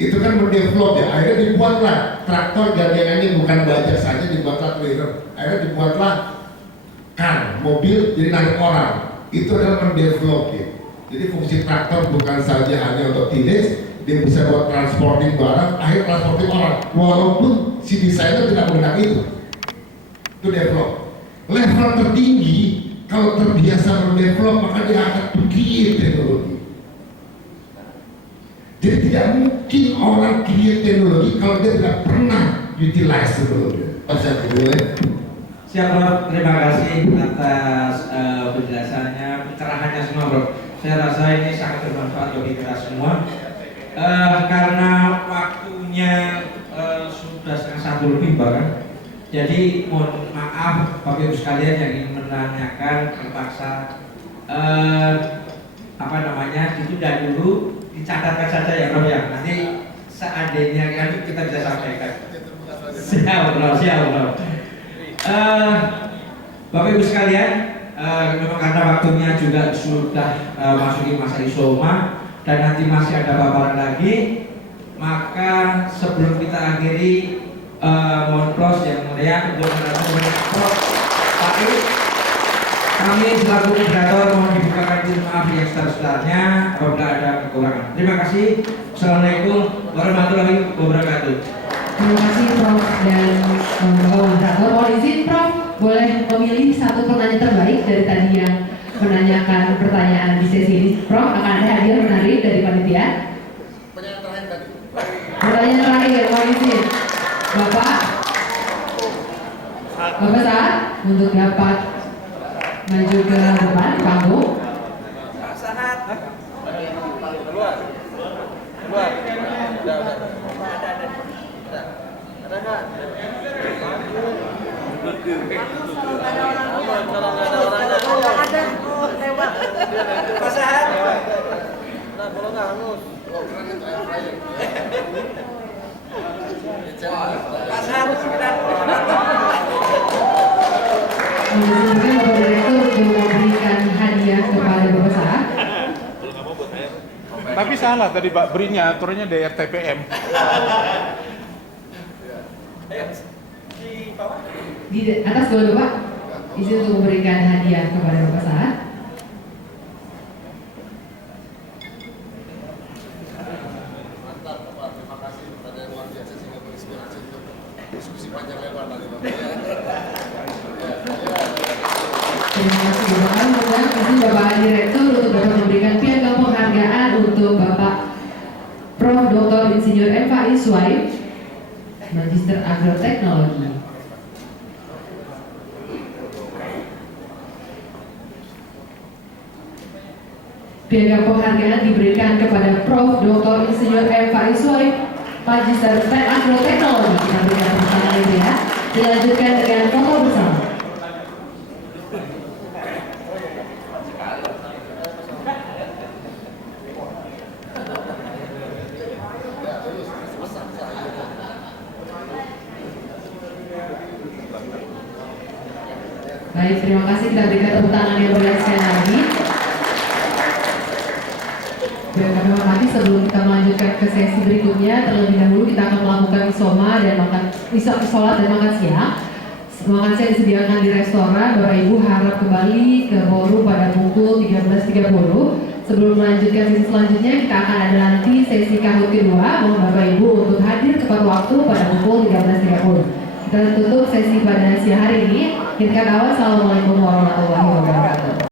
Itu kan mendevelop ya. Akhirnya dibuatlah traktor gandengannya bukan bajak saja, dibuatlah trailer. Akhirnya dibuatlah mobil jadi narik orang. Itu adalah mendevelop ya. Jadi fungsi traktor bukan saja hanya untuk tillage, dia bisa buat transporting barang, akhir transporting orang. Walaupun si desainer tidak menggunakan itu develop. Level tertinggi, kalau terbiasa mendevelop maka dia akan create teknologi. Jadi tidak mungkin orang create teknologi kalau dia tidak pernah utilize teknologi. Siap Prof, terima kasih atas penjelasannya, pencerahannya semua Prof. Saya rasa ini sangat bermanfaat bagi kita semua. Karena waktunya sudah 1:30 lebih bahkan. Jadi mohon maaf Bapak Ibu sekalian yang ingin menanyakan terpaksa ditunda dulu, dicatatkan saja ya Prof ya. Nanti seandainya kan kita bisa sampaikan. Siap Prof. Bapak Ibu sekalian, memang karena waktunya juga sudah masuki masa isoma dan nanti masih ada paparan lagi, maka sebelum kita akhiri mohon close yang mulia untuk Prof. Tapi kami selaku moderator mohon dibukakan izin maaf yang sebesar-besarnya apabila ada kekurangan. Terima kasih. Assalamualaikum warahmatullahi wabarakatuh. Terima kasih Prof dan moderator. Mohon izin Prof, boleh memilih satu penanya terbaik dari tadi yang menanyakan pertanyaan di sesi ini. Prof, akan ada hadiah menarik dari panitia. Pertanyaan terakhir, mohon izin Bapak saat untuk dapat maju ke depan panggung. Mengizinkan Bapak Direktur untuk memberikan hadiah kepada Bapak Saat. Tapi salah tadi Pak, berinya aturannya dari RTPM. Di atas boleh Bapak izin untuk memberikan hadiah kepada Bapak Saat. Terima kasih Bapak. Kemudian izin Bapak Direktur untuk dapat memberikan piagam penghargaan untuk Bapak Prof. Dr. Insinyur M.Faiz Suhaib, Magister Agroteknologi. Piagam penghargaan diberikan kepada Prof. Dr. Insinyur M.Faiz Suhaib, Magister Agroteknologi. Kita berikan tepuk tangan ya. Dilanjutkan dengan foto bersama. Baik, terima kasih. Kita berikan tepuk tangan yang meriah sekali lagi. Baik, kami hormati sebelum kita melanjutkan ke sesi berikutnya, terlebih dahulu kita akan melakukan isoma dan isolat dan makan siang. Makan siang disediakan di restoran. Bapak Ibu harap kembali ke ballroom pada pukul 13.30. Sebelum melanjutkan sesi selanjutnya, kita akan ada nanti sesi kahut kedua. Mohon Bapak Ibu untuk hadir tepat waktu pada pukul 13.30. Kita tutup sesi pada siang hari ini. Kita kawal. Assalamualaikum warahmatullahi wabarakatuh.